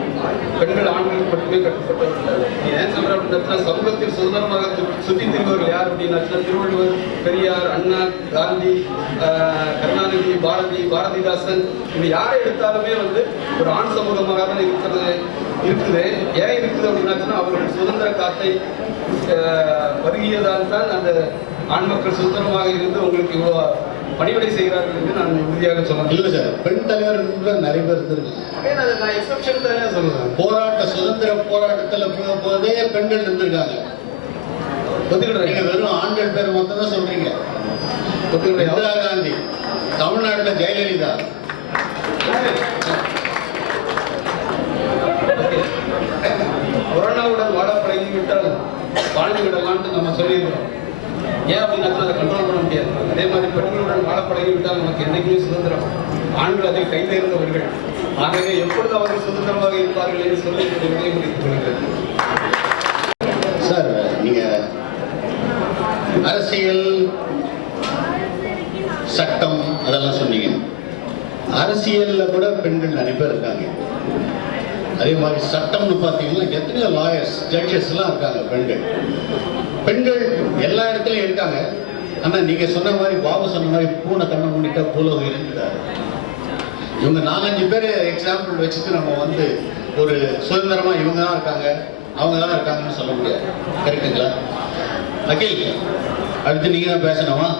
பெண்கள் ஆண்களுக்கு மட்டுமே கட்டுப்பட்டவர்கள். ஏன் சொல்ற அப்படின்னா, சமூகத்தில் சுதந்திரமாக சுற்றி திரிபவர்கள் யார் அப்படின்னா, திருவள்ளுவர், பெரியார், அண்ணா, காந்தி, கருணாநிதி, பாரதிதாசன், இது யாரை எடுத்தாலுமே வந்து ஒரு ஆண் சமூகமாக தான் இருக்குது. ஏன் இருக்குது அப்படின்னா, அவர்கள் சுதந்திர காத்தை வருகியதால் தான் அந்த ஆண் மக்கள் சுதந்திரமாக இருந்து உங்களுக்கு இவ்வளவு பணிவிடை செய்கிறார்கள் என்று நான் உறுதியாக சொல்றேன். இல்ல சார், பெண் தலைவர்கள் நிறைய பேர் இருந்திருக்காங்க. நான் எக்ஸப்ஷன் தானே சொல்றேன். சுதந்திர போராட்டத்துல போதே பெண்கள் இருந்திருக்காங்க. ஒத்துக்கிட்டு வெறும் ஆண்கள் பேர் மொத்தம் தான் சொல்றீங்க. இந்திரா காந்தி, தமிழ்நாட்டுல ஜெயலலிதா. கொரோனாவுடன் வாழ பழகிவிட்டால் வாழ்ந்து விடலாம்னு நம்ம சொல்லியிருக்கிறோம். ஏன் அப்படின்னா அதை கண்ட்ரோல் பண்ண முடியாது. அதே மாதிரி பெண்களுடன் வாழ பழகிவிட்டால் நமக்கு என்னைக்குமே சுதந்திரம். ஆண்கள் அதை கைதேர்ந்தவர்கள். ஆகவே எப்பொழுது அவர்கள் சுதந்திரமாக இருப்பார்கள் என்று சொல்லி விடை முடித்துக் கொள்கிறது. சார், நீங்க அரசியல் சட்டம் அதெல்லாம் சொன்னீங்க. அரசியல்ல கூட பெண்கள் நிறைய பேர் இருக்காங்க. அதே மாதிரி சட்டம்னு பார்த்தீங்கன்னா எத்தனையோ லாயர்ஸ், ஜட்ஜஸ் எல்லாம் இருக்காங்க பெண்கள். பெண்கள் எல்லா இடத்துலையும் இருக்காங்க. ஆனால் நீங்க சொன்ன மாதிரி, பாபு சொன்ன மாதிரி, பூனை கண்ணை மூடிட்டா பூலோகம் இருக்கிறாரு. இவங்க 4-5 பேர் எக்ஸாம்பிள் வச்சுட்டு நம்ம வந்து ஒரு சுதந்திரமா இவங்க தான் இருக்காங்க, அவங்க தான் இருக்காங்கன்னு சொல்ல முடியாது. கரெக்டுங்களா? அகில், அடுத்து நீங்க தான் பேசணுமா?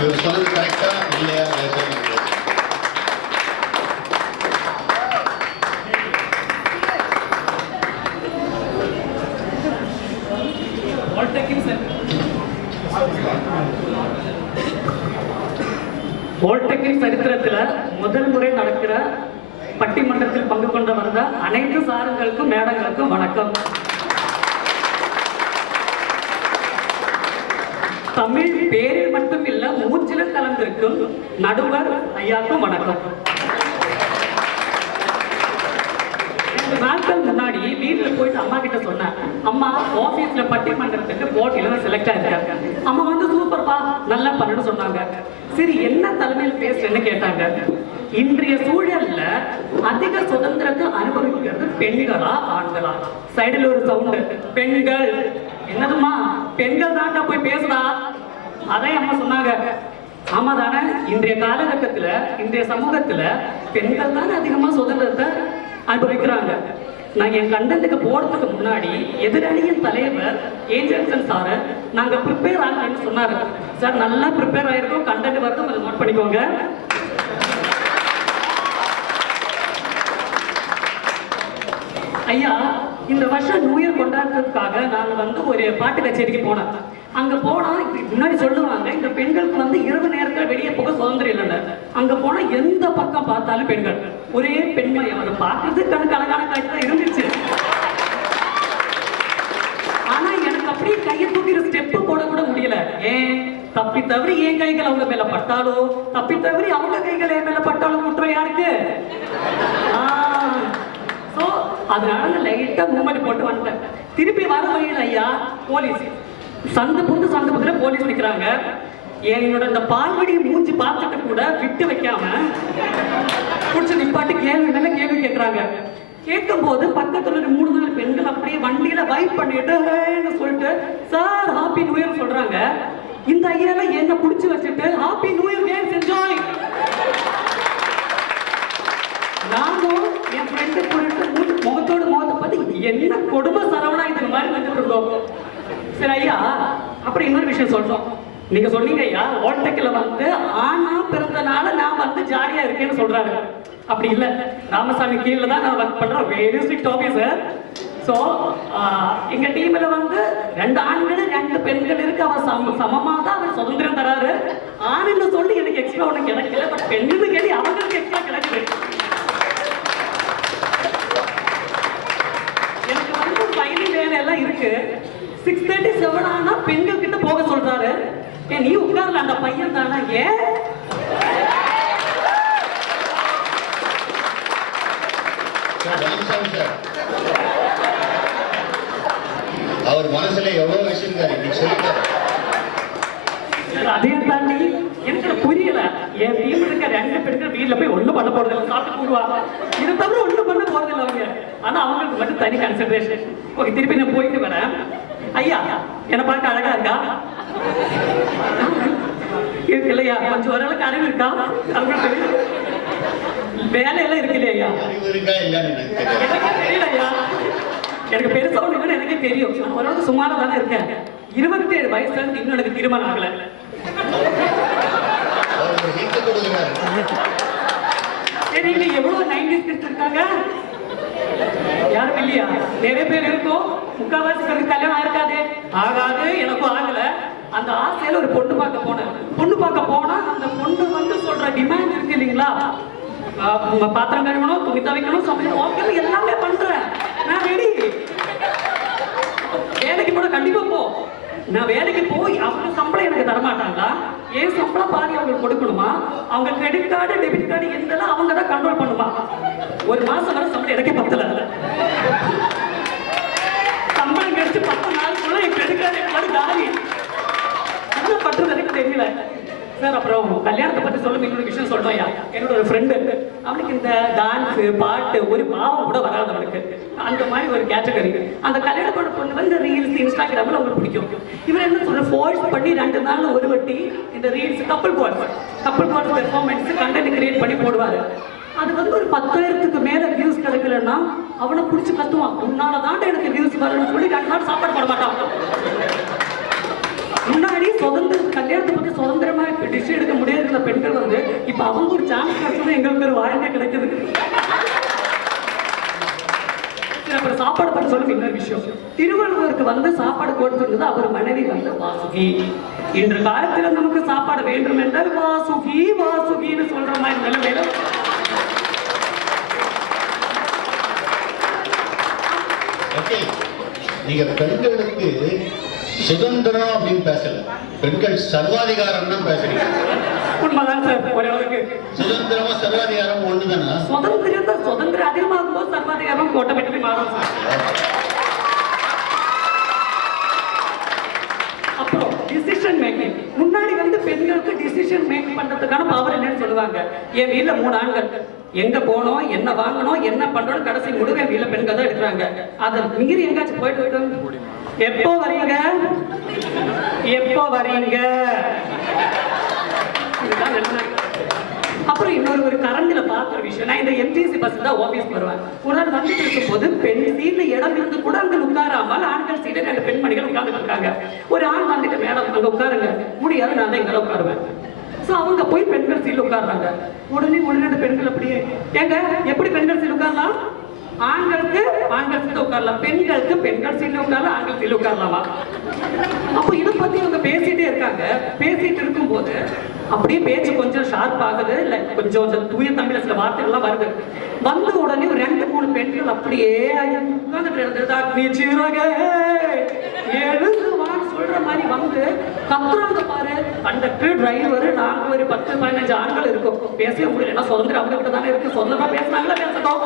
இவர் சொன்னது கரெக்டா இல்லையா? போல்டெக்னிக் சரித்திரத்துல முதல் முறை நடக்கிற பட்டிமன்றத்தில் பங்கு கொண்டு வந்த அனைத்து சாருங்களுக்கும் மேடங்களுக்கும் வணக்கம். தமிழ் பேரில் மட்டும் இல்ல, மூச்சிலும் கலந்திருக்கும் நடுவர் ஐயாக்கும் வணக்கம். 2 நாட்கள் முன்னாடி வீட்டுல போயிட்டு அம்மா கிட்ட சொன்னேன், அம்மா ஆபீஸ்ல பட்டிமன்றத்துக்கு போட்டியில செலக்ட் ஆயிருக்காங்க. அம்மா வந்து சூப்பர்ப்பா, நல்லா பண்ணு சொன்னாங்க. சரி, என்ன தலைமையில் பேசுறேன்னு கேட்டாங்க. இன்றைய சூழல்ல அதிக சுதந்திரத்தை அனுபவிக்கிறது பெண்களா ஆண்களா? சைடுல ஒரு சவுண்டு, பெண்கள். என்னதுமா, பெண்கள் தாண்டா போய் பேசுறா. அதான் அம்மா சொன்னாங்க. ஆமா தானே, இன்றைய காலகட்டத்துல, இன்றைய சமூகத்துல பெண்கள் தானே அதிகமா சுதந்திரத்தை அனுபவிக்கிறாங்க. நான் என் கண்டென்ட்டுக்கு போறதுக்கு முன்னாடி எதிரணியின் தலைவர் ஏஞ்சல்சன் சார் நாங்க ப்ரிப்பேர் ஆகணும்னு சொன்னாரு. சார் நல்லா ப்ரிப்பேர் ஆயிருக்கோம், கண்டென்ட் வரது கொஞ்சம் நோட் பண்ணிக்கோங்க. ஐயா, இந்த வருஷம் நியூ இயர் கொண்டாடுறதுக்காக நாங்க வந்து ஒரு பாட்டு கச்சேரிக்கு போனோம். அங்க போனா முன்னாடி சொல்லுவாங்க, இந்த பெண்களுக்கு வந்து இரவு நேரத்தில் வெளியே போக சுதந்திரம் இல்லைன்னு. அங்க போனா எந்த பக்கம் பார்த்தாலும் பெண்கள், ஒரே பெண்மயம். அதை பார்க்கறது கணக்கு அழகான காட்சி தான் இருந்துச்சு. ஆனா எனக்கு அப்படியே கையை தூக்கி ஸ்டெப்பு போட கூட முடியல. ஏன்? தப்பி தவறி என் கைகள் அவங்க மேல பட்டாலோ, தப்பி தவறி அவங்க கைகள் என் மேல பட்டாலோ குற்றம் யாருக்கு? சோ அதனால லைட்டா மூமெண்ட் போட்டு வந்துட்டேன். திருப்பி வர வழியில் ஐயா போலீஸ் சந்து புதுல போலீஸ் நிக்கிறாங்க. என்னோட இந்த பால்வடி மூஞ்சி பார்த்துட்டு கூட விட்டு வைக்காம புடிச்சு நிப்பாட்டு கேள்வி மேல கேள்வி கேட்கறாங்க. கேட்கும் போது பக்கத்துல ஒரு 3-4 பெண்கள் அப்படியே வண்டியில வைப் பண்ணிட்டு சொல்லிட்டு சார் ஹாப்பி நியூ இயர் சொல்றாங்க. இந்த ஐயால என்ன புடிச்சு வச்சுட்டு happy new year games enjoy. நானும் என் ஃப்ரெண்டு போயிட்டு முகத்தோடு முகத்தை பார்த்து என்ன கொடுமை சரவணா இது மாதிரி வந்துட்டு இருந்தோம். சரி ஐயா, அப்புறம் இன்னொரு விஷயம் சொல்றோம். நீங்க சொன்னீங்க ஐயா, ஓல்டெக்ல வந்து ஆனா பிறந்தனால நான் வந்து ஜாலியா இருக்கேன்னு சொல்றாரு. அப்படி இல்ல, ராமசாமி கீழே தான் நான் ஒர்க் பண்றேன், வெரி ஸ்ட்ரிக்ட் ஆபீசர். சோ எங்க டீம்ல வந்து 2 ஆண்கள் 2 பெண்கள் இருக்கு. அவர் சமமா தான் அவர் சுதந்திரம் தராரு. ஆணுன்னு சொல்லி எனக்கு எக்ஸ்ட்ரா ஒண்ணு கிடைக்கல, பட் பெண்ணுன்னு கேள்வி அவங்களுக்கு எக்ஸ்ட்ரா கிடைக்குது. எனக்கு வந்து ஃபைனல் வேலை எல்லாம் இருக்கு. 6:37 ஆனா பெண்கள் கிட்ட போக சொல்றாரு. நீ உட்கார்ல, அந்த பையன் தானே. ஏன் அவர் மனசுல எவ்வளவு வச்சிருக்காரு நீ சொல்லிட்டாரு. அதையும் தாண்டி எனக்கு புரியல. என் டீம் இருக்க 2 பெண்கள் வீட்டுல போய் ஒண்ணும் பண்ண போறது இல்லை, சாப்பிட்டு போடுவாங்க. இதை தவிர ஒண்ணும் பண்ண போறது இல்லை அவங்க. ஆனா அவங்களுக்கு மட்டும் தனி கன்சிடரேஷன். ஓகே, திருப்பி நான் போயிட்டு வரேன். ஐயா, என்ன பார்க்க அழகா இருக்கா? இருக்கு இல்லையா? கொஞ்சம் ஓரளவுக்கு அறிவு இருக்கா? வேலையெல்லாம் இருக்கு இல்லையா? எனக்கே தெரியல ஐயா, எனக்கு பெருசா ஒண்ணு எனக்கே தெரியும். நான் ஓரளவுக்கு சுமாரா தானே இருக்கேன். 27 வயசுல இருந்து இன்னும் எனக்கு திருமணம் ஆகல. சரி, இங்க எவ்வளவு 90s கிட்ஸ் இருக்காங்க? யாரும் இல்லையா? நிறைய பேர் இருக்கும். முக்கால்வாசி பேருக்கு கல்யாணம் ஆயிருக்காது. ஆகாது, எனக்கும் ஆகல. அந்த ஆசையில ஒரு பொண்ணு பார்க்க போனேன். பொண்ணு பார்க்க போனா அந்த பொண்ணு வந்து சொல்ற டிமாண்ட் இருக்கு இல்லைங்களா? பாத்திரம் கழுவணும், துணி துவைக்கணும், சமைக்கணும், ஓகே எல்லாமே பண்றேன். நான் ரெடி. வேலைக்கு போன கண்டிப்பா போ. நான் வேலைக்கு போய் அவங்க சம்பளம் எனக்கு தரமாட்டாங்களா? ஏன் சம்பளம் பாதி அவங்களுக்கு கொடுக்கணுமா? அவங்க கிரெடிட் கார்டு, டெபிட் கார்டு எந்தெல்லாம் அவங்க தான் கண்ட்ரோல் பண்ணுமா? ஒரு மாசம் வர சம்பளம் எனக்கே பத்தல. சம்பளம் கிடைச்சு 10 நாளுக்குள்ள என் கிரெடிட் கார்டு காலி. என்ன பண்றது எனக்கு தெரியல. சார் அப்புறம் கல்யாணத்தை பத்தி சொல்லும் இன்னொரு விஷயம் சொல்றோம். என்னோட ஒரு ஃப்ரெண்டு, அவனுக்கு இந்த டான்ஸ் பாட்டு ஒரு பாவம் கூட வராது அவனுக்கு. அந்த மாதிரி ஒரு கேட்டகரி. அந்த கல்யாணம் பண்ண பொண்ணு வந்து ரீல்ஸ் இன்ஸ்டாகிராம்ல அவங்களுக்கு பிடிக்கும். இவர் என்ன சொல்ற, ஃபோர்ஸ் பண்ணி 2 நாள் ஒரு வாட்டி இந்த ரீல்ஸ் கப்பல் கோட் பெர்ஃபார்மன்ஸ் கண்டென்ட் கிரியேட் பண்ணி போடுவாரு. அது வந்து ஒரு 10,000க்கு மேல வியூஸ் கிடைக்கலன்னா அவனை பிடிச்சி கத்துவான், உன்னாலதான் எனக்கு வியூஸ் வரணும்னு சொல்லி 2 நாள் சாப்பாடு போட மாட்டான். முன்னாடி கல்யாணத்தை பத்தி சுதந்திரமா டிசிஷன் எடுக்க முடியாத பெண்கள் வந்து இப்ப அவங்க ஒரு சான்ஸ் கிடைச்சது எங்களுக்கு ஒரு வாழ்க்கை கிடைக்குது. அப்புறம் சாப்பாடு பற்றி சொல்லுங்க இன்னொரு விஷயம். திருவள்ளுவருக்கு வந்து சாப்பாடு கொடுத்திருந்தது அவர் மனைவி வந்து வாசுகி. இன்று காலத்துல நமக்கு சாப்பாடு வேண்டும் என்றால் வாசுகி வாசுகின்னு சொல்ற மாதிரி நிலைமையில நீங்க பெண்களுக்கு சுதந்திரம் அப்படின்னு பேசல, பெண்கள் சர்வாதிகாரம் தான் பேசுறீங்க. உண்மைதான் சார். ஒரே சுதந்திரமா சர்வாதிகாரம் ஒண்ணுதானா? சுதந்திரம் அதிகமாகும் போது சர்வாதிகாரம் ஆட்டோமேட்டிக்கலி மாறும் சார். அப்புறம் டிசிஷன் மேக்கிங். முன்னாடி வந்து பெண்களுக்கு டிசிஷன் மேக் பண்றதுக்கான பவர் என்னன்னு சொல்லுவாங்க. என் வீட்டுல 3 ஆண்கள், எங்க போனோம், என்ன வாங்கணும், என்ன பண்றோம், கடைசி முடிவு என் வீட்டுல பெண்கள் தான் எடுக்கிறாங்க. அதை மீறி எங்காச்சும் போயிட்டு எப்போ வரீங்க அப்புறம் இன்னொரு கரண்ட்ல பார்த்த ஒரு விஷயம். நான் இந்த எம்டிசி பஸ் தான் ஆபீஸ் வருவேன். ஒரு நாள் வந்துட்டு இருக்கும் போது பெண் சீட்ல இடம் இருந்து கூட அங்க உட்காராமல் ஆண்கள் சீட்ல 2 பெண்மணிகள் உட்கார்ந்துட்டு இருக்காங்க. ஒரு ஆண் வந்துட்டு மேடம் அங்க உட்காருங்க, முடியாது நான் தான் இங்க உட்காருவேன். சோ அவங்க போய் பெண்கள் சீட்ல உட்கார்றாங்க. உடனே 2 பெண்கள் அப்படியே, ஏங்க எப்படி பெண்கள் சீட் உட்காரலாம்? ஆண்களுக்கு ஆண்கள் சீட்ல உட்காரலாம், பெண்களுக்கு பெண்கள் சீட்ல உட்காரலாம், ஆண்கள் சீட்ல உட்காரலாமா? அப்போ இதை பத்தி அவங்க பேசிட்டே இருக்காங்க. பேசிட்டு இருக்கும் போது அப்படியே பேச்சு கொஞ்சம் ஷார்ப் ஆகுது, இல்ல கொஞ்சம் தூய தமிழ்ல சில வார்த்தைகள்லாம் வருது. வந்த உடனே ஒரு 2-3 பெண்கள் அப்படியே உட்கார்ந்துட்டு இருந்ததா, நீ சீரக எழுதுவான்னு சொல்ற மாதிரி வந்து கத்துறாங்க பாரு. கண்டக்டர், டிரைவர், நாங்க ஒரு 10-15 ஆண்கள் இருக்கும். பேசவே முடியல, சுதந்திரம் அவங்க கிட்ட தானே இருக்கு, சொந்தமா பேசுனாங்களா பேசட்டும்.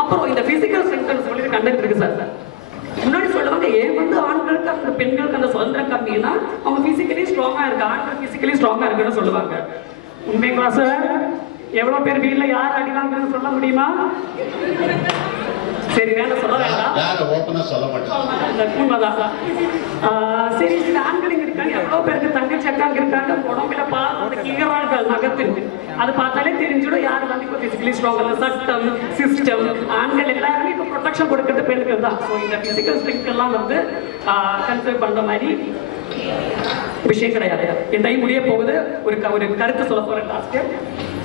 அப்புறம் இந்த பிசிக்கல் ஸ்ட்ரென்த் சொல்லிட்டு கண்டக்ட் இருக்கு சார். முன்னாடி சொல்லுவாங்க ஏன் வந்து ஆண்களுக்கு அந்த பெண்களுக்கு அந்த சுதந்திரம் கம்மின்னா அவங்க பிசிக்கலி ஸ்ட்ராங்கா இருக்கு, ஆண்கள் பிசிக்கலி ஸ்ட்ராங்கா இருக்குன்னு சொல்லுவாங்க. உண்மைங்களா சார்? எவ்வளவு பேர் வீட்டுல யார் அடிவாங்கன்னு சொல்ல முடியுமா? சரி வேண்டாம், சொல்ல வேண்டாம், யாரும் ஓப்பனா சொல்ல மாட்டாங்க. உண்மைதான் சார். சரி, சில ஆண்கள் இங்க இருக்காங்க, எவ்வளவு பேருக்கு தங்கச்சி அக்காங்க இருக்காங்க, உடம்புல பால் கீழார்கள் நகர்த்து அது பார்த்தாலே தெரிஞ்சிடும் யாரு வந்து இப்போ பிசிக்கலி ஸ்ட்ராங் இல்லை. சட்டம், சிஸ்டம், ஆண்கள் எல்லாருமே இப்போ ப்ரொடெக்ஷன் கொடுக்கறது பெண்கள் தான். ஸோ இந்த பிசிக்கல் ஸ்ட்ரென்த் எல்லாம் வந்து கன்சிடர் பண்ற மாதிரி விஷயம் கிடையாது. என் டைம் முடிய போகுது. ஒரு கருத்து சொல்ல போறேன் லாஸ்ட்.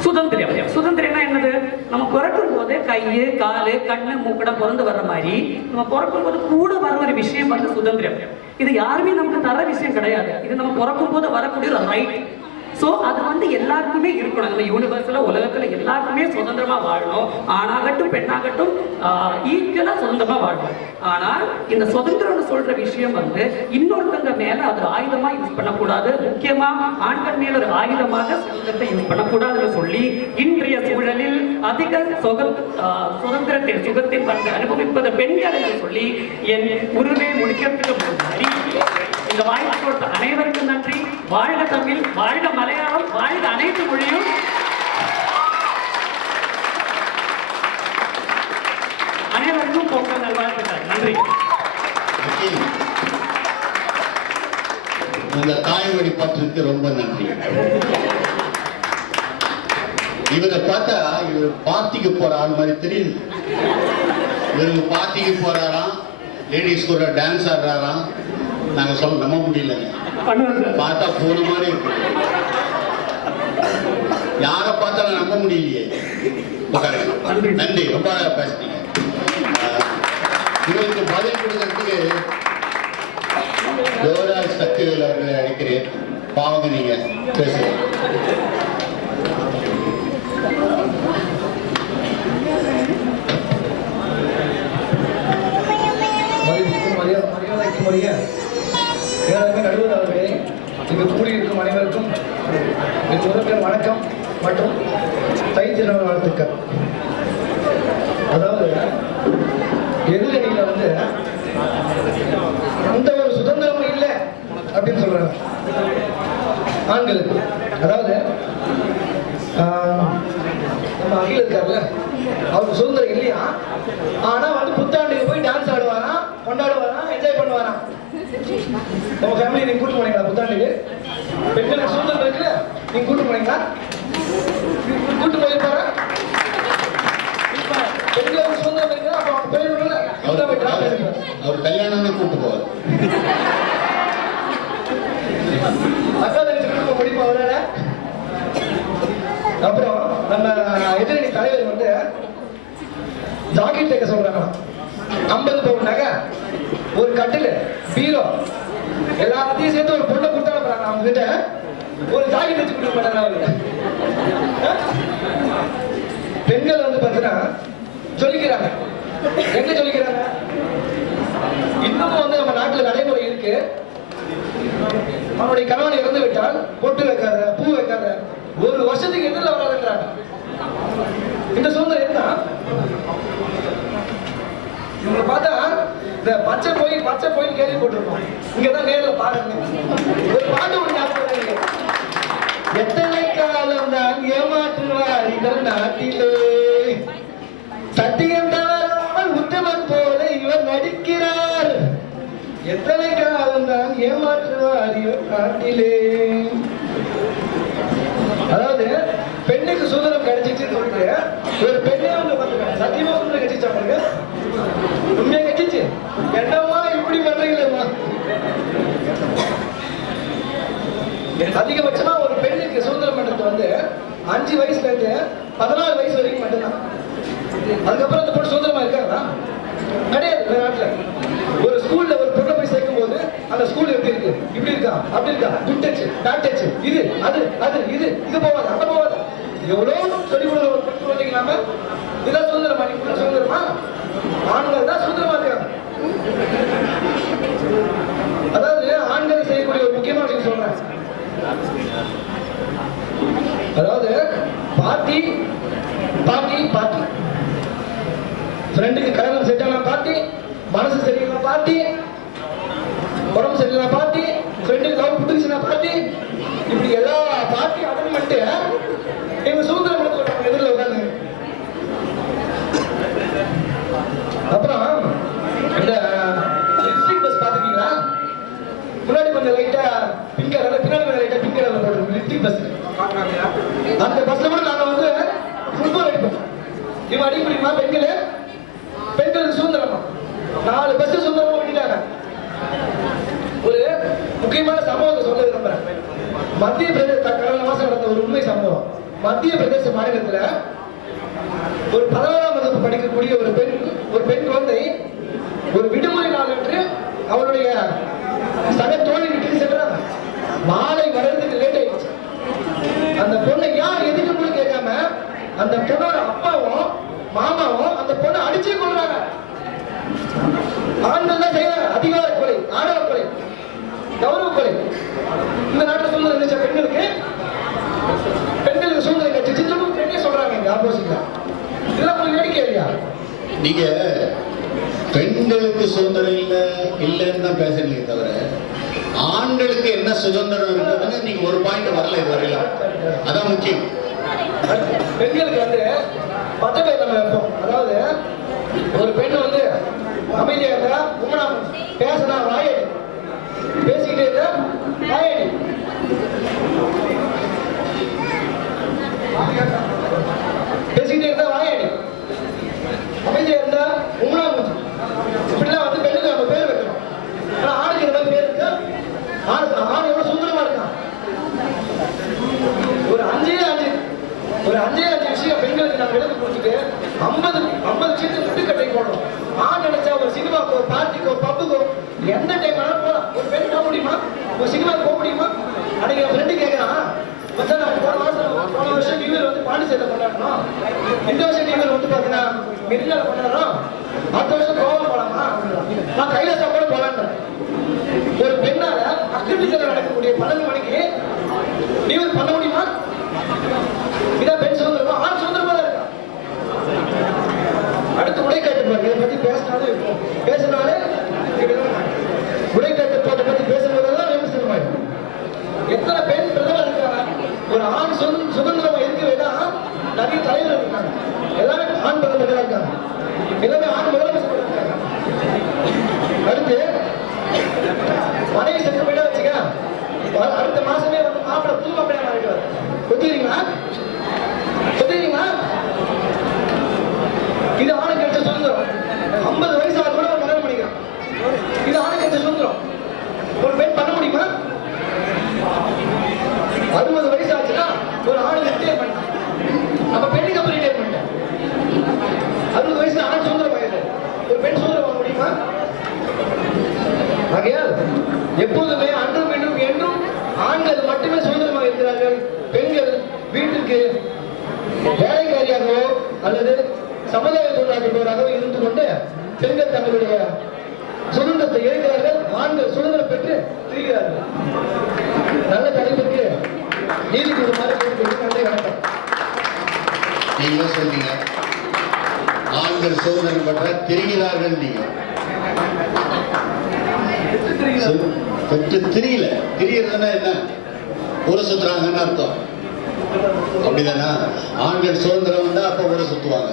சுதந்திரம்னா என்னது? நம்ம பிறக்கும் போது கையு, காலு, கண்ணு, மூக்கடம் பிறந்து வர்ற மாதிரி நம்ம பிறக்கும் போது கூட வர ஒரு விஷயம் வந்து சுதந்திரம். இது யாருமே நமக்கு தர விஷயம் கிடையாது. இது நம்ம பிறக்கும் போது வரக்கூடிய ஒரு ரைட். ஸோ அது வந்து எல்லாருக்குமே இருக்கணும். நம்ம யூனிவர்ஸ்ல உலகத்துல எல்லாருக்குமே சுதந்திரமா வாழணும். ஆணாகட்டும் பெண்ணாகட்டும் ஈக்குவலா சுதந்திரமா வாழணும். ஆனால் இந்த சுதந்திரம்னு சொல்ற விஷயம் வந்து இன்னொருத்தங்க மேல அது ஆயுதமா யூஸ் பண்ணக்கூடாது. முக்கியமா ஆண்கள் மேல ஒரு ஆயுதமாக சுதந்திரத்தை யூஸ் பண்ணக்கூடாதுன்னு சொல்லி இன்றைய சூழலில் அதிக சுகத்தின் வந்து அனுபவிப்பது பெண்கள் என்று சொல்லி என் உருவே முடிக்கிறதுக்கு முன்னாடி இந்த வாய்ப்பு கொடுத்த அனைவருக்கும் நன்றி. வாழ்க தமிழ், வாழ்க மலையாளம், வாழ்க அனைத்து மொழியும். அனைவருக்கும் பொங்கல் நல்வாழ்த்துக்கள். நன்றி. உங்க தாய்மொழி பற்றுக்கு ரொம்ப நன்றி. இவரை பார்த்தா இவர் பார்ட்டிக்கு போற ஆள் மாதிரி தெரியுது. இவருக்கு பார்ட்டிக்கு போறாராம், லேடிஸ் கூட டான்ஸ் ஆடுறாராம். நாங்க சொல்ல நம்ப முடியல, பார்த்தா போன மாதிரி இருக்கு. யாரை பார்த்தாலும் நம்ப முடியலையே. நன்றி, ரொம்ப பேசுறீங்க. இவருக்கு பதில் கொடுக்கறதுக்கு தேவராஜ் சக்திவேல் அவர்களை அழைக்கிறேன். பாவங்க நீங்க பேசுங்க. நடுவர் அவர்களே, இங்கு கூடியிருக்கும் அனைவருக்கும் என் வணக்கம் மற்றும் தை திருநாள் வாழ்த்துக்கள். அதாவது எதிரணியில வந்து அந்த ஒரு சுதந்திரமும் இல்லை அப்படின்னு சொல்றாங்க. ஆனா வந்து புத்தாண்டுக்கு போய் டான்ஸ் ஆடுவாராம், கொண்டாடுவாராம், என்ஜாய் பண்ணுவாராம். உங்க ஃபேமிலி நீங்க கூட்டு போனீங்களா புத்தாண்டுக்கு? பெண்களுக்கு சுதந்திரம் இருக்குல்ல, நீங்க கூட்டு போனீங்களா? கூட்டு போயிருப்பாரா? பெண்களுக்கு சுதந்திரம் இருக்குல்ல, அப்ப அவங்க போயிருக்கணும்ல. இவங்க போய் டிராப் எடுப்பாரு. அவர் கல்யாணம் கூட்டு போவார். அக்கா தங்கச்சி கூட்டு போக முடியுமா அவரால? அப்புறம் நம்ம எதிரணி தலைவர் வந்து ஜாக்கெட் தைக்க சொல்றாங்க. 50 பவுன் நகை, ஒரு கட்டில், பீரோ எல்லாத்தையும் சேர்த்து ஒரு பொண்ணை கொடுத்தா போறாங்க. அவங்க கிட்ட ஒரு ஜாக்கெட் வச்சு கொடுக்க மாட்டாங்க அவரு. பெண்கள் வந்து பார்த்தீங்கன்னா சொல்லிக்கிறாங்க. எங்க சொல்லிக்கிறாங்க? இன்னமும் வந்து நம்ம நாட்டுல நடைமுறை இருக்கு. அவனுடைய கணவன் இறந்து விட்டால் பொட்டு வைக்காத, பூ வைக்காத, ஒரு வருஷத்துக்கு எதிரில் வராதுன்றாங்க. இந்த சூழ்நிலை என்ன? இவங்களை பார்த்தா இந்த பச்சை கோயில் கேள்விப்பட்டிருக்கோம். இங்கதான் நேர்ல பாருங்க. ஒரு பாட்டு ஒண்ணு ஞாபகம் வருது. எத்தனை காலம் தான் ஏமாற்றுவார்கள் நாட்டிலே, சத்தியம் தவறாமல் உத்தமன் போல இவர் நடிக்கிறார். எத்தனை காலம் தான் ஏமாற்றுவார் இவர் நாட்டிலே. அதாவது பெண்ணுக்கு சுதந்திரம் கிடைச்சிச்சுன்னு சொல்லிட்டு ஒரு பெண்ணே வந்து பார்த்துக்காங்க. சத்தியமா சுதந்திரம் கிடைச்சிச்சா உங்களுக்கு? உண்மையா கிடைச்சிச்சு? என்னமா இப்படி பண்றீங்களேம்மா? அதிகபட்சமா ஒரு பெண்ணுக்கு சுதந்திரம் பண்றது வந்து 5 வயசுல இருந்து 14 வயசு வரைக்கும் மட்டும்தான். அதுக்கப்புறம் அந்த பொண்ணு சுதந்திரமா இருக்காங்களா? கிடையாது. இந்த நாட்டுல ஒரு ஸ்கூல்ல ஒரு பொண்ணை போய் சேர்க்கும் போது அந்த ஸ்கூல் எப்படி இருக்கு, இப்படி இருக்கா, அப்படி இருக்கா, குட் டச், பேட் டச், இது அது அது இது இது போவாது, அங்க போவாது, எவ்வளவு சொல்லி கொடுக்குற ஒரு பெண் குழந்தைங்களாம இதான் சுதந்திரமா? நீ சுதந்திரமா? ஆண்கள் தான் சுதந்திரமா இருக்காங்க. அதாவது ஆண்கள் செய்யக்கூடிய ஒரு முக்கியமான விஷயம் சொல்றேன். அதாவது பார்ட்டி பார்ட்டி பார்ட்டி, ஃப்ரெண்டுக்கு கல்யாணம் செட் ஆன பார்ட்டி, மனசு சரியில்லை பார்ட்டி, உடம்பு சரியில்லை பார்ட்டி, ஃப்ரெண்டுக்கு லவ் புட்டுச்சுன்னா பார்ட்டி, இப்படி எல்லா பார்ட்டியும் அட்டன் பண்ணிட்டு இவங்க சுதந்திரம் கொடுத்து சொல்றாங்க எதிரில் உட்காந்து. அப்புறம் இந்த லிப்ஸ்டிக் பஸ் பார்த்துருக்கீங்களா? முன்னாடி கொஞ்சம் லைட்டா பிங்க் கலர்ல, பின்னாடி கொஞ்சம் லைட்டா பிங்க் கலர்ல போட்டுருக்கு லிப்ஸ்டிக் பஸ். அந்த பஸ்ல கூட நாங்க வந்து ஃபுட்பால் அடிப்போம். இவன் அடிக்க முடியுமா? பெண்களுக்கு சுதந்திரமா 4 பஸ் சுதந்திரமா விட்டுட்டாங்க. ஒரு முக்கியமான சம்பவத்தை சொல்ல விரும்புறேன். மத்திய பிரதேச கடந்த மாசம் நடந்த ஒரு உண்மை சம்பவம். மத்திய பிரதேச மாநிலத்துல ஒரு 11ஆம் வகுப்பு படிக்கக்கூடிய ஒரு பெண் குழந்தை ஒரு விடுமுறை நாள் என்று அவளுடைய சக தோழி வீட்டுக்கு சென்றாங்க. மாலை வர்றதுக்கு லேட் ஆயிடுச்சு. அந்த பொண்ணை யார் எதுக்கு கேட்காம அந்த பொண்ணோட அப்பாவும் மாமாவும் அந்த பொண்ணை அடிச்சே கொள்றாங்க. ஆண்கள் தான் செய்யறாங்க. அதிகார கொலை, ஆணவ கொலை, கௌரவ கொலை. இந்த நாட்டில் சுதந்திரம் இருந்துச்சா பெண்களுக்கு சுதந்திரம் கிடைச்சிச்சு பெண்ணே சொல்றாங்க இங்க ஆப்போசிட்ல. இதெல்லாம் உங்களுக்கு வேடிக்கை இல்லையா? நீங்க பெண்களுக்கு சுதந்திரம் இல்லைன்னு தான் பேசுறீங்க தவிர ஆண்களுக்கு என்ன சுதந்திரம் இருக்குதுன்னு நீங்க ஒரு பாயிண்ட் வரல இது வரையில. அதான் முக்கியம். பெண்களுக்கு வந்து பதவி நம்ம வைப்போம். அதாவது ஒரு பெண் வந்து அமைதியா இருந்தா உண்மை பேசினா வாயடி, பேசிக்கிட்டே இருந்தா வாயடி, பேசிக்கிட்டே இருந்தா வாயடி, அமைதியா இருந்தா உண்மை மூச்சு. இப்படிலாம் வந்து பெண்ணுக்கு நம்ம பேர் வைக்கணும். ஆனா ஆணுக்கு இந்த மாதிரி பேர் இருக்கு. ஆண் எவ்வளவு சுந்தரமா இருக்கான். ஒரு அஞ்சே அஞ்சு விஷயம் பெண்களுக்கு நம்ம விலக்கு கொடுத்துட்டு 50 சீட்டு முட்டுக்கட்டை போடணும். ஆண் நினைச்சா ஒரு சினிமாக்கோ, பார்ட்டிக்கோ, பப்புக்கோ எந்த டைம் வேணாலும் போகலாம். ஒரு பெண் போக முடியுமா? ஒரு சினிமாவுக்கு போக முடியுமா? அன்னைக்கு என் ஃப்ரெண்டு கேட்கறான், மச்சான் நான் போன வருஷம் நியூ இயர் வந்து பாண்டிச்சேரியில் கொண்டாடணும், இந்த வருஷம் நியூ இயர் வந்து பார்த்தீங்கன்னா மெரினால கொண்டாடுறோம், அடுத்த வருஷம் கோவா போலாமா? நான் கைலாசா கூட போலான்றேன். ஒரு பெண்ணால அக்ரிபிஷன் நடக்கக்கூடிய 12 மணிக்கு நியூ இயர் பண்ண முடியுமா? இதான் பெண் சுதந்திரமா? ஆண் சுதந்திரமா தான் இருக்கா. அடுத்து உடைக்காட்டுப்பாரு. இதை பத்தி பேசினாலே உடைக்காட்டுப்பாட்டை பத்தி பேசும்போதெல்லாம் விமர்சனமாயிடும். எத்தனை பெண் பிரதமர் இருக்காங்க? ஒரு ஆண் சுதந்திரமா இருக்கவே தான் நிறைய தலைவர் இருக்காங்க. எல்லாமே ஆண் பிரதமர்கள் இருக்காங்க. எல்லாமே ஆண் முதலமைச்சர் கொடுத்தாங்க. அடுத்து மனைவி செத்து போயிட்டா வச்சுக்க, அடுத்த மாசமே வந்து மாப்பிள்ளை புது மாப்பிள்ளையா மாறிடுவார். ஒத்துக்கிறீங்களா? ஒத்துக்கிறீங்களா? இது ஆணுக்கு கிடைச்ச சுதந்திரம். 50 வயசு ஆக கூட ஒரு கல்யாணம் பண்ணிக்கலாம். இது ஆணுக்கு கிடைச்ச சுதந்திரம். ஒரு பெண் பண்ண முடியுமா? 60 வயசு ஆச்சுன்னா ஒரு ஆணு ரிட்டையர் பண்ணலாம். அப்ப பெண்ணுக்கு அப்புறம் ரிட்டையர் பண்ணிட்டேன். 60 வயசு ஆண் சுதந்திரம் ஆயிடுது. ஒரு பெண் சுதந்திரம் வாங்க முடியுமா? ஆகையால் எப்போதுமே அன்றும் இன்றும் என்றும் ஆண்கள் மட்டுமே சுதந்திரமாக இருக்கிறார்கள். பெண்கள் வீட்டுக்கு வேலைக்காரியாகவோ அல்லது சமுதாய தொழிலாளர்களாகவோ இருந்து கொண்டு பெண்கள் தங்களுடைய சுதந்திரத்தை இழக்கிறார்கள். ஆண்கள் சுதந்திரம் பெற்று திரிகிறார்கள். நல்ல தலைப்புக்கு நீதி கூறுமாறு கேட்டுக்கொண்டு நன்றி, வணக்கம். நீங்க சொன்னீங்க ஆண்கள் சுதந்திரம் பெற்ற திரிகிறார்கள். நீங்க பெற்று திரியல. திரியறதுன்னா என்ன? ஊரை சுத்துறாங்கன்னு அர்த்தம். அப்படிதானா? ஆண்கள் சுதந்திரம் வந்தா அப்ப ஊரை சுத்துவாங்க.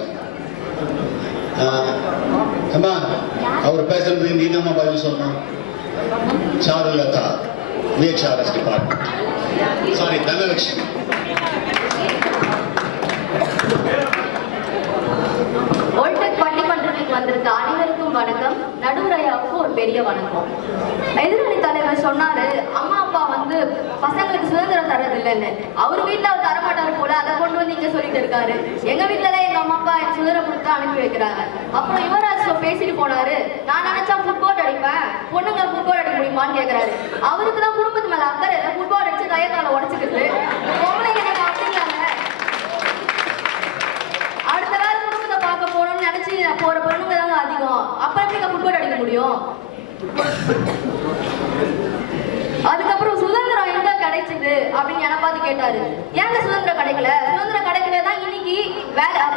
அம்மா அவர் பேசுறதுக்கு நீ தான் பதில் சொல்லணும். Charulatha, VHRS department, sorry Dhanalakshmi. ஓல்டெக் பட்டிமன்றத்துக்கு வந்திருக்க அனைவருக்கும் வணக்கம். நடுவுரையாவுக்கு ஒரு பெரிய வணக்கம். எதிரணி தலைவர் சொன்னாரு, அம்மா அப்பா வந்து பசங்களுக்கு சுதந்திரம் தரதில்லைன்னு. அவர் வீட்டுல அவர் தரமாட்டாரு போல, அதை கொண்டு வந்து இங்க சொல்லிட்டு இருக்காரு. எங்க வீட்டுல தான் எங்க அம்மா அப்பா எனக்கு சுதந்திரம் கொடுத்து அனுப்பி வைக்கிறாங்க. அப்புறம் யுவராஜ் பேசிட்டு போனாரு, நான் நினைச்சா ஃபுட்பால் அடிப்பேன், பொண்ணுங்க ஃபுட்பால் அடிக்க முடியுமான்னு கேட்கிறாரு. அவருக்கு தான் குடும்பத்து மேல அக்கறை இல்லை, ஃபுட்பால் அடிச்சு கையக்கால உடச்சுக்கிட்டு பொம்பளைங்க எனக்கு அப்படிங்கிறாங்க. அடுத்த வேலை குடும்பத்தை பார்க்க போகணும்னு நினைச்சு போற பொண்ணுங்க தாங்க அதிகம். அப்புறம் எப்படி ஃபுட்பால் அடிக்க முடியும்? அதுக்கப்புறம் சுதந்திரம் எங்க கிடைச்சது அப்படின்னு என்ன பார்த்து கேட்டாரு. ஏங்க சுதந்திரம் கிடைக்கல? சுதந்திரம் கிடைக்கலதான் இன்னைக்கு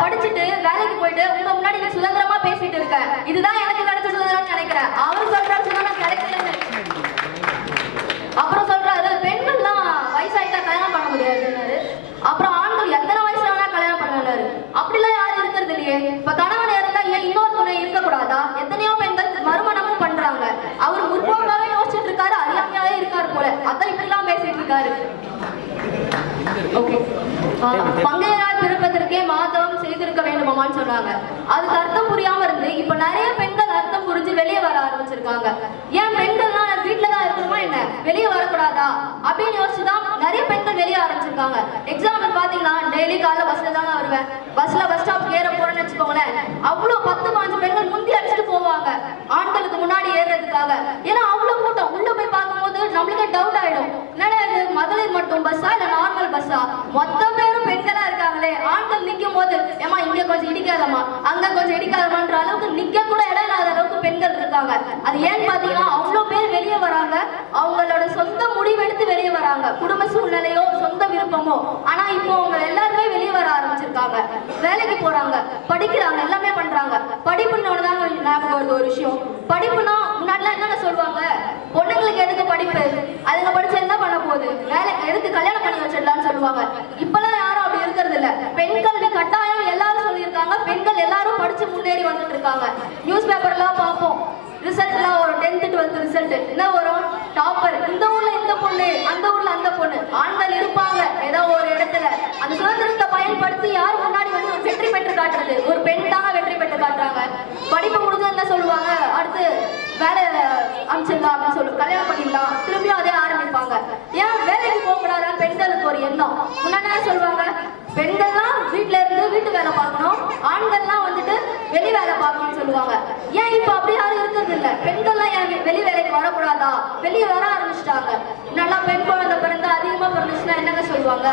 படிச்சுட்டு வேலைக்கு போயிட்டு உங்க முன்னாடி நீ சுதந்திரமா பேசிட்டு இருக்க. இதுதான் எனக்கு கிடைச்ச சுதந்திரம் நினைக்கிறேன். அவர் சொல்றாரு சுதந்திரம் கிடைக்கலன்னு. அப்புறம் சொல்றாரு, பெண்கள்லாம் வயசாயிட்டா கல்யாணம் பண்ண முடியாதுன்னாரு. அப்புறம் ஆண்கள் எத்தனை வயசுல வேணா கல்யாணம் பண்ணாரு. அப்படிலாம் யாரும் இருக்கிறது இல்லையே. இப்ப கணவன் இருந்தா ஏன் இன்னொரு துணை இருக்கக்கூடாதா? எத்தனையோ பெண்கள் மறுமணமும் பண்றாங்க. அவர் முற்போக்காவே யோசிச்சுட்டு இருக்காரு, அறியாமையாவே இருக்காரு போல. அதான் இப்படிலாம் பேசிட்டு இருக்காரு. ஓகே, பங்கையரால் பிறப்பதற்கே மாதவம் செய்திருக்க வேண்டுமான்னு சொன்னாங்க. அதுக்கு அர்த்தம் புரியாம இருந்து இப்ப நிறைய பெண்கள் அர்த்தம் புரிஞ்சு வெளியே வர ஆரம்பிச்சிருக்காங்க. ஏன் பெண்கள்லாம் வீட்டுலதான் இருக்கணுமா என்ன, வெளியே வரக்கூடாதா அப்படின்னு யோசிச்சுதான் நிறைய பெண்கள் வெளியே ஆரம்பிச்சிருக்காங்க. எக்ஸாம்பிள் பாத்தீங்கன்னா, டெய்லி காலைல பஸ்ல தாங்க வருவேன். பஸ்ல பஸ் ஸ்டாப் ஏற போறேன்னு வச்சுக்கோங்களேன், அவ்வளவு 10-15 பெண்கள் முந்தி அடிச்சுட்டு போவாங்க ஆண்களுக்கு முன்னாடி ஏறுறதுக்காக. ஏன்னா அவ்வளவு கூட்டம். உள்ள போய் பார்க்கும்போது நம்மளுக்கே டவுட் ஆயிடும், என்னடா இது மகளிர் மட்டும் பஸ்ஸா இல்ல நார்மல் பஸ்ஸா? மொத்த பேரும் பெண்களா இருக்காங்களே. ஆண்கள் நிக்கும் போது ஏமா இங்க கொஞ்சம் இடிக்காதமா, அங்க கொஞ்சம் இடிக்காதமான்ற அளவுக்கு நிக்க கூட இடம் இல்லாத அளவுக்கு பெண்கள் இருக்காங்க. அது ஏன்னு பாத்தீங்கன்னா, அவ்வளவு பேர் வெளியே வராங்க. அவங்களோட சொந்த முடிவெடுத்து வெளியே வராங்க, குடும்ப சூழ்நிலையோ சொந்த விருப்பமோ. ஆனா இப்போ அவங்க எல்லாருமே வெளியே வர ஆரம்பிச்சிருக்காங்க. வேலைக்கு போறாங்க, படிக்கிறாங்க, எல்லாமே பண்றாங்க. படிப்புன்னோடதான் ஞாபகம் வருது ஒரு விஷயம். படிப்புனா முன்னாடிலாம் என்னென்ன சொல்லுவாங்க, பொண்ணுங்களுக்கு எதுக்கு படிப்பு, அதுங்க படிச்சு என்ன பண்ண போகுது, வேலை எதுக்கு கல்யாணம் பண்ணி வச்சிடலாம்னு சொல்லுவாங்க. இப்பெல்லாம் யாரும் அப்படி இருக்கிறது இல்ல. பெண்களுக்கு கட்டாயம் எல்லாரும் சொல்லியிருக்காங்க. பெண்கள் எல்லாரும் படிச்சு முன்னேறி வந்துட்டு இருக்காங்க. நியூஸ் பேப்பர்லாம் பார்ப்போம், ரிசல்ட்லாம் வரும். 10th 12th ரிசல்ட் என்ன வரும்? டாப்பர் இந்த ஊர்ல இந்த பொண்ணு, அந்த ஊர்ல அந்த பொண்ணு. ஆண்கள் இருப்பாங்க ஏதோ ஒரு இடத்துல. அந்த சுதந்திரத்தை பயன்படுத்தி யார் முன்னாடி வந்து வெற்றி பெற்று காட்டுறது? ஒரு பெண் தாங்க வெற்றி பெற்று காட்டுறாங்க. படிப்பு முடிஞ்சு என்ன சொல்லுவாங்க, அடுத்து வேலை அமைச்சிடலாம் அப்படின்னு சொல்லி கல்யாணம் பண்ணிடலாம், திரும்பியும் அதே ஆரம்பிப்பாங்க. ஏன் வேலைக்கு போக கூடாது? பெண்களுக்கு ஒரு எண்ணம். முன்னாடி சொல்லுவாங்க, பெண்கள்லாம் வீட்டுல இருந்து வீட்டு வேலை பார்க்கணும், ஆண்கள்லாம் வந்துட்டு வெளி வேலை பார்க்கணும்னு சொல்லுவாங்க. ஏன் இப்ப அப்படி யாரும் இருக்கிறது இல்ல? பெண்கள்லாம் ஏன் வெளி வேலைக்கு வரக்கூடாதா? வெளியே வர ஆரம்பிச்சிட்டாங்க. நல்லா பெண் குழந்தை பிறந்து அதிகமா பிறந்துச்சுன்னா என்னங்க சொல்லுவாங்க,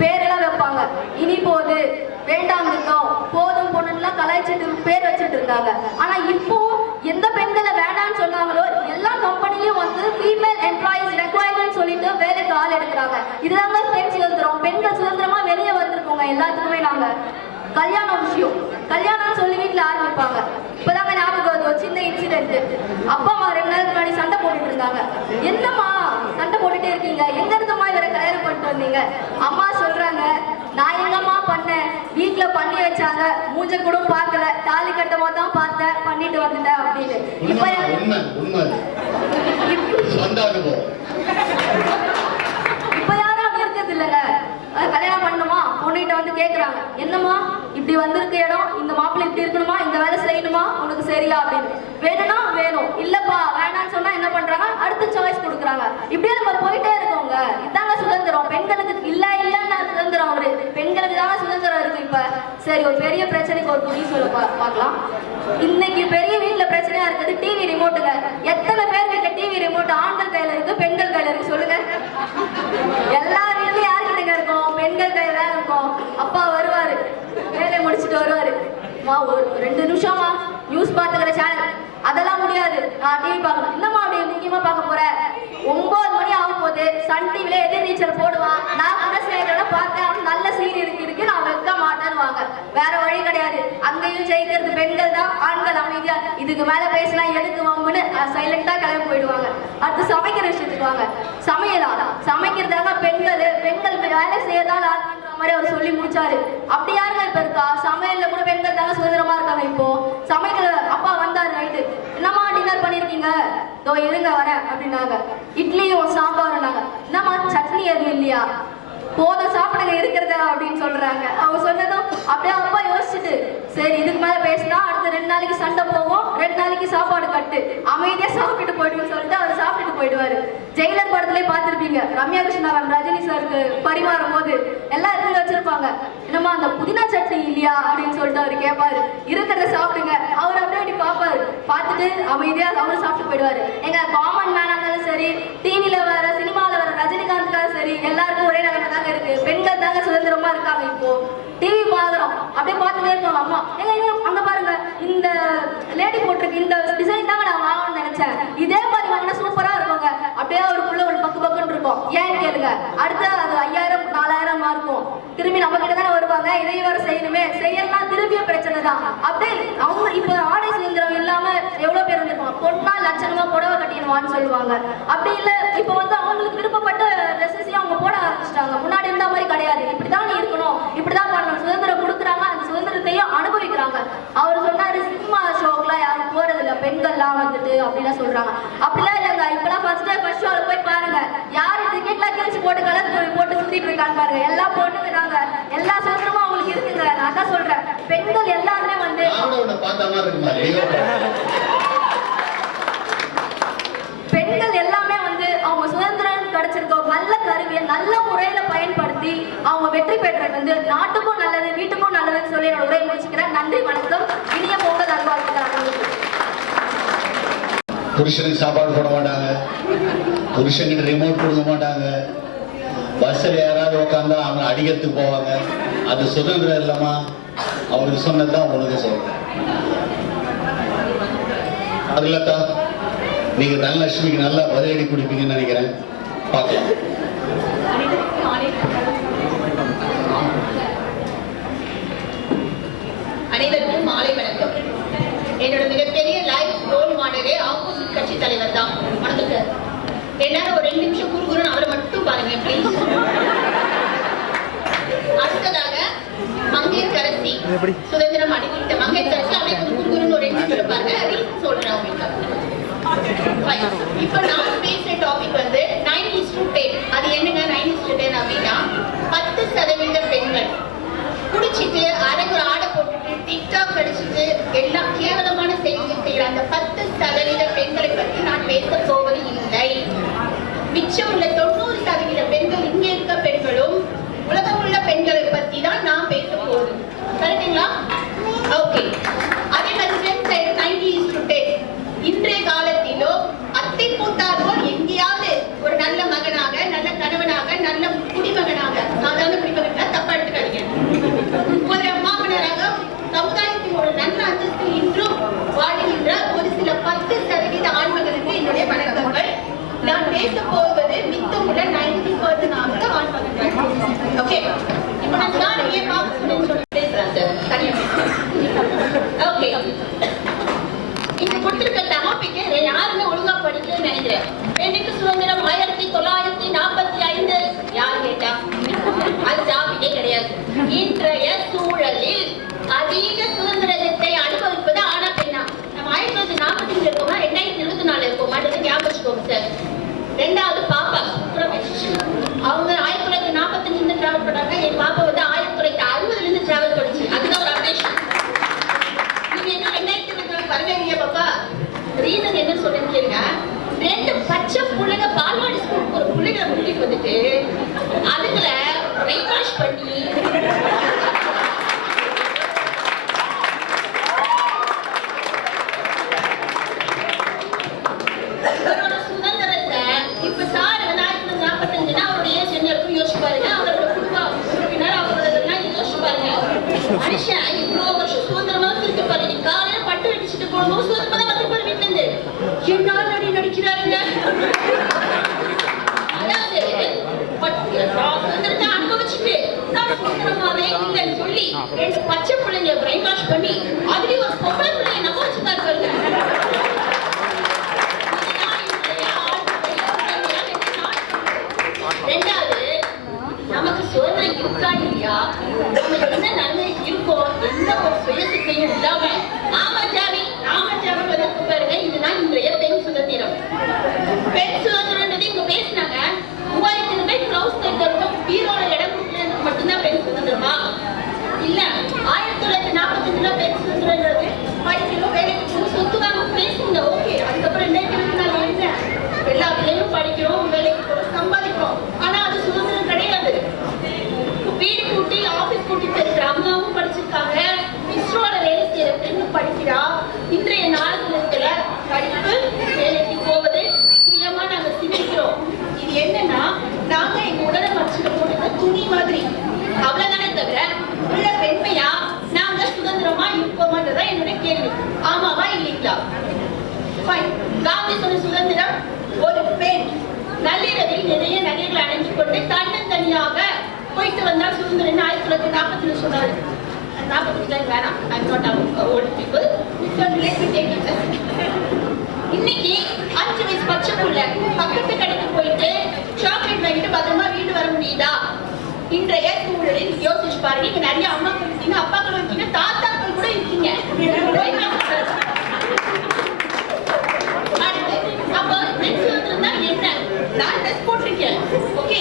பேரெல்லாம் வைப்பாங்க. இனி போது, வேண்டாம் இருக்கோம், போதும் பொண்ணுலாம் கலாய்ச்சிட்டு பேர் வச்சுட்டு இருந்தாங்க. ஆனா இப்போ எந்த பெண்களை வேண்டாம்னு சொன்னாங்களோ எல்லா கம்பெனியும் வந்து ஃபீமேல் எம்ப்ளாயிஸ் ரெக்வயர்மெண்ட் சொல்லிட்டு வேலைக்கு ஆள் எடுக்கிறாங்க. இதுதாங்க பெண் சுதந்திரம். பெண்கள் சுதந்திரமா வெளியே வந்திருக்கோங்க. எல்லாத்துக்குமே நாங்க கல்யாணம் விஷயம், கல்யாணம்னு சொல்லி வீட்டுல ஆரம்பிப்பாங்க. இப்பதாங்க ஞாபகம் வருது ஒரு சின்ன இன்சிடென்ட். அப்பா அம்மா 2 நாளுக்கு முன்னாடி சண்டை போட்டுட்டு இருந்தாங்க. என்னம்மா சண்டை போட்டுட்டே இருக்கீங்க, எங்க இருந்தமா இவரை கல்யாணம் பண்ணிட்டு வந்தீங்க? அம்மா சொல்றாங்க, நான் எங்கம்மா பண்ணேன், வீட்டுல பண்ணி வச்சாங்க, மூஞ்ச கூட பார்க்கல, தாலி கட்டும் போது தான் பார்த்தேன், பண்ணிட்டு வந்துட்டேன் அப்படின்னு. இப்ப உண்மை உண்மை சொந்த அனுபவம். இப்ப யாரும் அப்படி இருக்கிறது இல்லைங்க. கல்யாணம் பண்ணணுமா, பொண்ணுகிட்ட வந்து கேக்குறாங்க, என்னம்மா இப்படி வந்திருக்க இடம், இந்த மாப்பிள்ளை இப்படி இருக்கணுமா, இந்த வேலை செய்யணுமா, உனக்கு சரியா அப்படின்னு. வேணும்னா வேணும், இல்லப்பா வேணான்னு சொன்னா என்ன பண்றாங்க, அடுத்த சாய்ஸ் கொடுக்குறாங்க. இப்படியே நம்ம போயிட்டே இருக்கோங்க. இதாங்க சுதந்திரம். பெண்களுக்கு இல்லன்னா சுதந்திரம் அவரு, பெண்களுக்கு தாங்க சுதந்திரம் இருக்கு. இப்ப சரி, ஒரு பெரிய பிரச்சனைக்கு ஒரு புரிய சொல்ல பார்க்கலாம். இன்னைக்கு பெரிய வீட்டுல பிரச்சனையா இருக்குது டிவி ரிமோட்டுங்க. எத்தனை பேர் வீட்டுல டிவி ரிமோட் ஆண்கள் கையில இருக்கு, பெண்கள் கையில இருக்கு சொல்லுங்க. எல்லா வீட்லயும் யாருக்கிட்ட இருக்கும், பெண்கள் கையில தான் இருக்கும். அப்பா வருவாரு, வேலையை முடிச்சுட்டு வருவாரு, ஒரு 2 நிமிஷமா நியூஸ் பார்த்துக்கிற சேனல், அதெல்லாம் முடியாது, நான் டிவி பார்க்கணும். என்னம்மா அப்படி முக்கியமா பார்க்க போறேன், 9 மணி ஆகும் போது சன் டிவில எதிர்நீச்சல் போடுவான், நான் குணசேகரனை பார்த்தேன், அவன் நல்ல சீரியல் இருக்கு, நான் வைக்க மாட்டேன்னு வாங்க. வேற வழி கிடையாது. அங்கேயும் ஜெயிக்கிறது பெண்கள் தான், ஆண்கள் அமைதியா இதுக்கு மேல பேசினா எதுக்கு வம்புன்னு சைலண்டா கிளம்பி போயிடுவாங்க. அடுத்து சமைக்கிற விஷயத்துக்கு வாங்க. சமைக்கிறதாக பெண்கள் வேலை செய்யறதால மாதிரி அவர் சொல்லி முடிச்சாரு. அப்படி யாருங்க இப்ப இருக்கா? சமையல்ல கூட பெண்கள் தாங்க சுதந்திரமா இருக்காங்க. இப்போ சமைக்கிற அப்பா வந்தாரு நைட்டு, என்னம்மா டின்னர் பண்ணிருக்கீங்க, இதோ இருங்க வரேன் அப்படின்னாங்க. இட்லியும் சாம்பாருனாங்க. என்னம்மா சட்னி எதுவும் இல்லையா, போதும் சாப்பிடுங்க இருக்கிறத அப்படின்னு சொல்றாங்க. அவங்க சொன்னதும் அப்படியே அப்பா யோசிச்சுட்டு, சரி இதுக்கு மேல பேசினா அடுத்த 2 நாளைக்கு சண்டை போவோம், 2 நாளைக்கு சாப்பாடு கட்டு, அமைதியா சாப்பிட்டுட்டு போயிடுவோம்னு சொல்லிட்டு அவர் சாப்பிட்டுட்டு போயிடுவாரு. ஜெயிலர் படத்திலே பார்த்திருப்பீங்க, ரம்யா கிருஷ்ணா மேம் ரஜினி சாருக்கு பரிமாறும் போது எல்லா இடத்துல வச்சிருப்பாங்க, என்னம்மா அந்த புதினா சட்னி இல்லையா அப்படின்னு சொல்லிட்டு அவர் கேட்பாரு. இருக்கிறத சாப்பிடுங்க. அவர் அப்படியே பார்ப்பாரு, பார்த்துட்டு அமைதியா அவரும் சாப்பிட்டு போயிடுவாரு. எங்க காமன் மேனா இருந்தாலும் சரி, டிவில வர சினிமால வர ரஜினிகாந்த்காரும் சரி, எல்லாருக்கும் ஒரே நிலைமை தாங்க இருக்கு. பெண்கள் தாங்க சுதந்திரமா இருக்காங்க. இப்போ டிவி பாக்குறோம், அப்படியே பார்த்துட்டே இருக்கோம். அம்மா எங்க அங்க பாருங்க, இந்த லேடி போட்டிருக்கு, இந்த டிசைன் தாங்க நான் வாங்கணும்னு நினைச்சேன், இதே மாதிரி வாங்கினா சூப்பரா இருக்குங்க. அப்படியே அவருக்குள்ள ஒரு பக்குன்னு இருக்கும். ஏன்னு கேளுங்க, அடுத்த அது 5000 4000 இருக்கும். திரும்பி நம்ம கிட்ட தானே வருவாங்க, இதையும் வேற செய்யணுமே, செய்யலாம் திரும்பிய பிரச்சனை தான். அப்படியே அவங்க இப்ப ஆடை சுதந்திரம் இல்லாம எவ்வளவு பேர் இருந்திருப்பாங்க. பொண்ணா லட்சணமா புடவை கட்டிடுவான்னு சொல்லுவாங்க. அப்படி இல்ல இப்ப வந்து அவங்களுக்கு விருப்பப்பட்ட ட்ரெஸ்ஸையும் அவங்க போட ஆரம்பிச்சிட்டாங்க. முன்னாடி இருந்த மாதிரி கிடையாது. இப்படிதான் நீ இருக்கணும், இப்படிதான் பண்ணணும், சுதந்திரம் கொடுக்குறாங்க, அந்த சுதந்திரத்தையும் அனுபவிக்கிறாங்க. அவர் சொன்னாரு, சினிமா ஷோக்கெல்லாம் யாரும் போறது இல்ல, பெண்கள்லாம் வந்துட்டு அப்படிலாம் சொல்றாங்க. அப்படிலாம் இல்லைங்க. இப்பெல்லாம் ஃபர்ஸ்ட் ஷோல போய் பாருங்க, யாரு டிக்கெட்லாம் கிழிச்சு போட்டு கலர் போட்டு சுத்திட்டு இருக்கான்னு பாருங்க. எல்லா பொண்ணுங்க தாங்க, எல்லா சுதந்திரமும் அவங்களுக்கு இருக்குங்க. நான் தான் சொல்றேன், பெண்கள் எல்லாருமே வந்து பெண்கள் எல்லாமே வந்து அவங்க சுதந்திரம் கிடைச்சிருக்க ஒரு நல்ல கருவியை நல்ல முறையில பயன்படுத்தி அவங்க வெற்றி பெற்றது வந்து நாட்டுக்கும் நல்லது, வீட்டுக்கும் நல்லதுன்னு சொல்லி என்னோட உரையை முடிச்சுக்கிறேன். நன்றி, வணக்கம். இனிய பொங்கல் நல்வாழ்த்துக்கள். புருஷனுக்கு சாப்பாடு போட மாட்டாங்க, புருஷன்கிட்ட ரிமோட் கொடுக்க மாட்டாங்க, பஸ்ஸில் யாராவது உட்காந்தா அவங்க அடிக்கிறதுக்கு போவாங்க. அது சுதந்திரம் இல்லைம்மா. அவருக்கு சொன்னதுதான் உனக்கு சொல்றேன். அதுல தான் நீங்க தனலட்சுமிக்கு நல்லா பதிலடி கொடுப்பீங்கன்னு நினைக்கிறேன். பார்க்கலாம். அனைவருக்கும் மாலை வணக்கம். என்னோட மிகப்பெரிய லைஃப் ரோல் மாடலே ஆப்போசிட் கட்சி தலைவர் தான். வணக்கங்க. என்னால ஒரு 2 நிமிஷம் கூறுகிறேன், அவரை மட்டும் பாருங்க ப்ளீஸ். அடுத்ததாக மங்கையர்கரசி, சுதந்திரம் அடைந்த மங்கையர்கரசி, அவரை கூறுகிறேன் ஒரு 2 நிமிஷம் பாருங்க, ரீசன் சொல்றேன் உங்களுக்கு. இப்ப நான் பேசுற டாபிக் வந்து 9:10. அது என்னங்க 9:10 அப்படின்னா 10% பெண்கள் குடிச்சிட்டு அரைக்கு ஒரு ஆடை போட்டுட்டு டிக்டாக் அடிச்சுட்டு எல்லாம் கேவலமான செயல்கள் செய்யற அந்த 10% பெண்களை பற்றி நான் பேச போவது இல்லை. மிச்சம் உள்ள 90% பெண்கள், இங்க இருக்க பெண்களும் உலகம் உள்ள பெண்களை பத்தி தான் நான் பேச போகுது. கரெக்டுங்களா? ஓகே. அதே மாதிரி 90:10. இன்றைய காலத்திலோ அத்தை பூத்தார்கள் எங்கேயாவது ஒரு நல்ல மகனாக, நல்ல கணவனாக, நல்ல குடிமகனாக, சாதாரண குடிமகன் தப்பா எடுத்துக்காதீங்க, ஒரு மாமனராக சமுதாயத்தின் ஒரு நல்ல அந்தஸ்து இன்றும் வாழ்கின்ற ஒரு சில 10% ஆண்மகனுக்கு என்னுடைய வணக்கங்கள். நான் பேச போவது மித்தமுள்ள 90% ஆண்மகன்கள். ஓகே, இப்ப நான் ஏன் பார்க்க பேசுறேன் சார். ஓகே, இங்க கொடுத்திருக்க டாபிக் யாருமே ஒழுங்கா படிக்கணும்னு நினைக்கிறேன். பெண்ணுக்கு சுதந்திரம் 1945 யார் கேட்டா? அது டாபிக்கே கிடையாது. ரெண்டாவது பாப்பா சூப்பரா பேசிச்சு. அவங்க 1945 டிராவல் பண்ணாங்க. என் பாப்பா வந்து 1960 டிராவல் பண்ணிச்சு. அதுதான் ஒரு அப்டேஷன். நீங்க என்ன 2020 வரவேங்க பாப்பா? ரீசன் என்ன சொல்றேன்னு கேளுங்க. 2 பச்சை புள்ளைங்க பால்வாடி ஸ்கூலுக்கு ஒரு புள்ளைங்களை கூட்டிட்டு வந்துட்டு அதுங்களை பிரெயின் வாஷ் பண்ணி சுதந்திரத்தை இப்ப சார் வந்து 1945 அவருடைய ஜெனரலுக்கும் யோசிச்சு பாருங்க, அவரோட குடும்ப உறுப்பினர் அவங்களெல்லாம் யோசிச்சு பாருங்க. மனுஷன் இவ்வளவு வருஷம் சுதந்திரமா இருக்கு பாருங்க. காலையில பட்டு அடிச்சுட்டு போனோம் சுதந்திரமா தான் வந்து வீட்டுல இருந்து என்னால் நடிக்கிறாருங்க. அதாவது சுதந்திரத்தை அனுபவிச்சுட்டு நான் சுதந்திரமாவே இல்லைன்னு சொல்லி 2 பச்சை பிள்ளைங்களை பிரெயின் வாஷ் பண்ணி அதுலயும் ஒரு பொம்பளை பிள்ளைங்க நம்ப வச்சுதான் இருக்காங்க. ரெண்டாவது, நமக்கு சுதந்திரம் இருக்கா இல்லையா, நம்ம என்ன நன்மை இருக்கோம், எந்த ஒரு சுயசிக்கையும் இல்லாம ஆமஜாமி வந்து பாருங்க. இதுதான் இன்றைய பெண் சுதந்திரம். பெண் சுதந்திரம்ன்றது இங்க பேசினாங்க. 3000 பேர் க்ளவுஸ் தைக்கிறதும் பீரோல இடம் கொடுக்கறதுக்கு மட்டும்தான் பெண் சுதந்திரமா? இல்ல 1945 பெண் சுதந்திரம்ன்றது படிக்கணும், வேலைக்கு போகணும், சொத்து வாங்க பேசுங்க, ஓகே. அதுக்கப்புறம் 2024 என்ன, எல்லா பிள்ளையும் படிக்கிறோம், வேலைக்கு போறோம், சம்பாதிக்கிறோம். ஆனா அது சுதந்திரம் கிடையாது. வீடு கூட்டி ஆபீஸ் கூட்டிட்டு இருக்கிற அம்மாவும் படிச்சிருக்காங்க. இஸ்ரோல வேலை செய்யற பெண்ணு படிக்கிறா. இன்றைய நாட்களத்துல படிப்பு, வேலைக்கு போவது, சுயமா நாங்க சிந்திக்கிறோம். இது என்னன்னா நாங்க எங்க உடலை மறைச்சிட்டு போட்டு துணி மாதிரி அவ்வளவுதானே தவிர உள்ள பெண்மையா நாங்க சுதந்திரமா இருப்போமான்றதான் என்னுடைய கேள்வி. ஆமாவா இல்லைங்களா? காந்தி சொன்ன சுதந்திரம், ஒரு பெண் நள்ளிரவில் நிறைய நகைகளை அணிஞ்சு கொண்டு தன்னந்தனியாக போயிட்டு வந்தா சுதந்திரம் 1940 சொன்னாரு. 40 வேணாம், I'm not old people. Let me take it. இன்னைக்கு 5 வயசு பச்சை புள்ள பக்கத்து கடைக்கு போயிட்டு சாக்லேட் வாங்கிட்டு பத்திரமா வீடு வர முடியுதா? இன்றைய சூழலில் யோசிச்சு பாருங்க. இங்க நிறைய அம்மாக்கள் இருக்கீங்க, அப்பாக்கள் இருக்கீங்க, தாத்தாக்கள் கூட இருக்கீங்க. அப்போ பெண் சுதந்திரம் தான் என்ன? நான் ட்ரெஸ் போட்டிருக்கேன், ஓகே.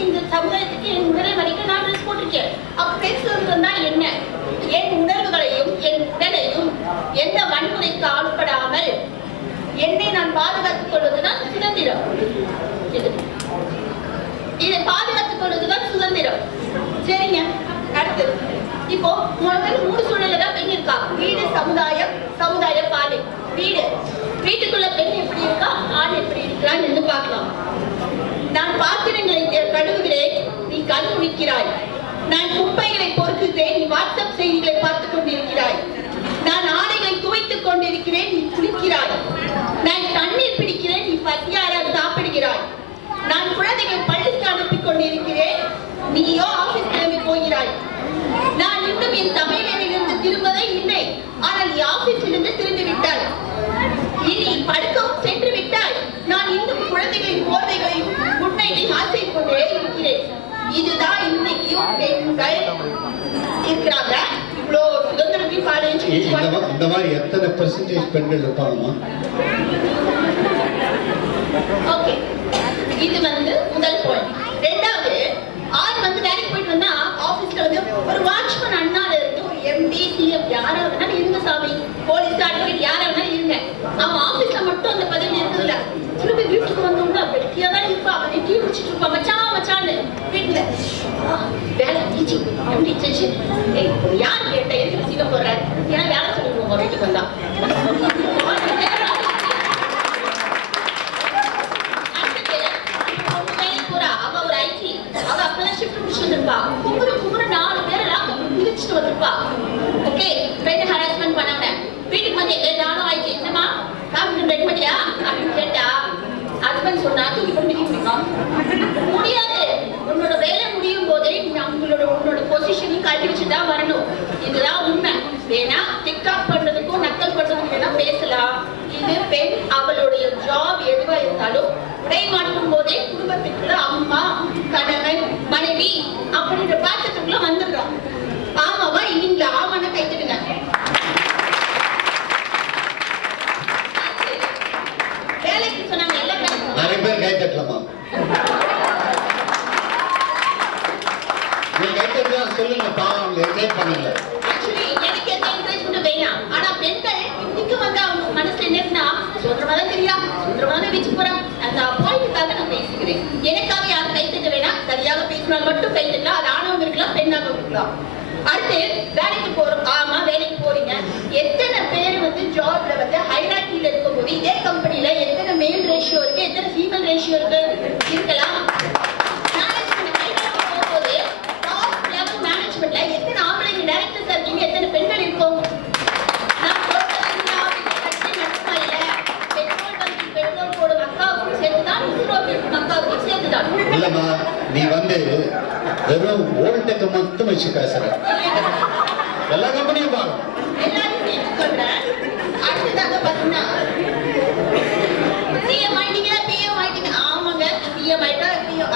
இந்த சமுதாயத்துக்கு என் உடலை வரைக்கும் நான் ட்ரெஸ் போட்டிருக்கேன். அப்ப பெண் சுதந்திரம் தான் என்ன? என் உணர்வுகளையும் என் உடலையும் எந்த வன்முறைக்கு ஆட்படாமல் என்னை நான் பாதுகாத்துக் கொள்வதுதான் சுதந்திரம். இதை பாதுகாத்துக் கொள்வதுதான் சுதந்திரம். சரிங்க. அடுத்தது, இப்போ முதல்ல 3 சூழல்ல தான் பெண் இருக்கா. வீடு, சமுதாயம், சமுதாய பாதை. வீட்டுக்குள்ள பெண் எப்படி இருக்கா, ஆண் எப்படி இருக்கிறான்னு பார்க்கலாம். நான் பாத்திரங்களை கழுவுகிறேன், நீ கண் குளிக்கிறாய். நான் குப்பைகளை பொறுக்குகிறேன், நீ வாட்ஸ்அப் செய்திகளை பார்த்துக் கொண்டிருக்கிறாய். நான் ஆடைகளை துவைத்துக் கொண்டிருக்கிறேன், நீ குளிக்கிறாய். நான் தண்ணீர் பிடிக்கிறேன், நீ பசியார சாப்பிடுகிறாய். நான் குழந்தைகளை பள்ளிக்கு அனுப்பிக் கொண்டிருக்கிறேன், நீயோ ஆபீஸ் கிளம்பி போகிறாய். நான் இன்னும் என் சமையலிலிருந்து திரும்பவே இல்லை, ஆனால் நீ ஆபீஸிலிருந்து திரும்பி விட்டாய். இனி படுக்கவும் சென்று விட்டாய். நான் இன்னும் குழந்தைகளின் போதைகளையும் குட்நைட்டையும் ஆசை கொண்டே இருக்கிறேன். இதுதான் இன்னைக்கும் பெண்கள் இருக்கிறாங்க. இவ்வளோ சுதந்திரத்தையும் காலேஜ் இந்த மாதிரி எத்தனை பெர்சன்டேஜ் பெண்கள் இருப்பாங்கம்மா? ஓகே, இது வந்து முதல் பாயிண்ட். ரெண்டாவது, ஆண் வந்து வேலைக்கு போயிட்டு வந்தா ஆபீஸ்ல வந்து ஒரு வாட்ச்மேன் அண்ணால இருந்து ஒரு எம்டி, சிஎம் யாராவது இருங்க சாமி, போலீஸ், அட்வொகேட் யாராவது இருங்க. அவன் ஆபீஸ்ல மட்டும் அந்த பதவி இருக்குதுல்ல, திரும்பி வீட்டுக்கு வந்தோம்னா வெட்டியா தான் இருப்பா. அவன் டீ குடிச்சிட்டு இருப்பா, மச்சான்னு வீட்டுல வேலை டீச்சிங் எம்டி டீச்சர். யார் கேட்ட எதுக்கு சீவ போடுறாரு? ஏன்னா வேலை சொல்லிடுவோம் வீட்டுக்கு வந்தா. குமுறு 4 பேரை பிரிச்சுட்டு வந்திருப்பா. ஓகே, பெண் ஹராஸ்மெண்ட் பண்ணாங்க. வீட்டுக்கு வந்து நானும் ஆயிடுச்சு, என்னமா காஃபி ரெடி பண்ணியா அப்படின்னு கேட்டா ஹஸ்பண்ட் சொன்னா தூக்கி போட்டு மிதி பிடிக்கும். முடியாது, உன்னோட வேலை முடியும் போதே உன்னோட பொசிஷனையும் கழட்டி வச்சுதான் வரணும். இதுதான் உண்மை. வேணா டிக்டாக் பண்றதுக்கும் நக்கல் பண்றதுக்கும் வேணா பேசலாம். இது பெண் அவளுடைய ஜாப் எதுவா இருந்தாலும் உடை மாற்றும் போதே குடும்பத்துக்குள்ள அம்மா, கணவன், மனைவி அப்படின்ற பாத்திரத்துக்குள்ள வந்துடுறோம். ஆமாவா இல்லைங்களா? ஆமான்னு கைத்துடுங்க. வேலைக்கு சொன்னாங்க எல்லாம் நிறைய பேர் கைத்தட்ட கேட்டுக்கிறேன். எனக்காக யாரும் கைத்தட்ட வேணாம். சரியாக பேசினால் மட்டும் கைத்தட்டலாம். அது ஆணவம் இருக்கலாம், பெண்ணாக இருக்கலாம். அடுத்து வேலைக்கு போறோம். ஆமா, வேலைக்கு போறீங்க. எத்தனை பேர் வந்து ஜாப்ல வந்து ஹைரார்க்கில இருக்கும்போது இதே கம்பெனில எத்தனை மேல் ரேஷியோ இருக்கு, எத்தனை ஃபீமேல் ரேஷியோ இருக்கு இருக்கலாம். மேனேஜ்மெண்ட் ஹைரார்க்கி போகும்போது டாப் லெவல் மேனேஜ்மெண்ட்ல எத்தனை ஆம்பளைங்க டைரக்டர்ஸ் இருக்கீங்க, எத்தனை பெண்கள் இருக்கும். நான் சொல்றது கட்சி மட்டுமா இல்ல, பெட்ரோல் பங்க் பெட்ரோல் போடும் அக்காவுக்கும் சேர்த்துதான், இஸ்ரோ அக்காவுக்கும் சேர்த்துதான். இல்லம்மா, நீ வந்து வெறும் ஓல்டெக் மட்டும் வச்சு பேசுற. எல்லா கம்பெனியும் பாருங்க. எல்லாரும் சேர்த்து சொல்றேன். அடுத்ததாக பாத்தீங்கன்னா சிஎம் ஆயிட்டீங்களா, பிஎம் ஆயிட்டீங்க. ஆமாங்க, பிஎம் ஆயிட்டா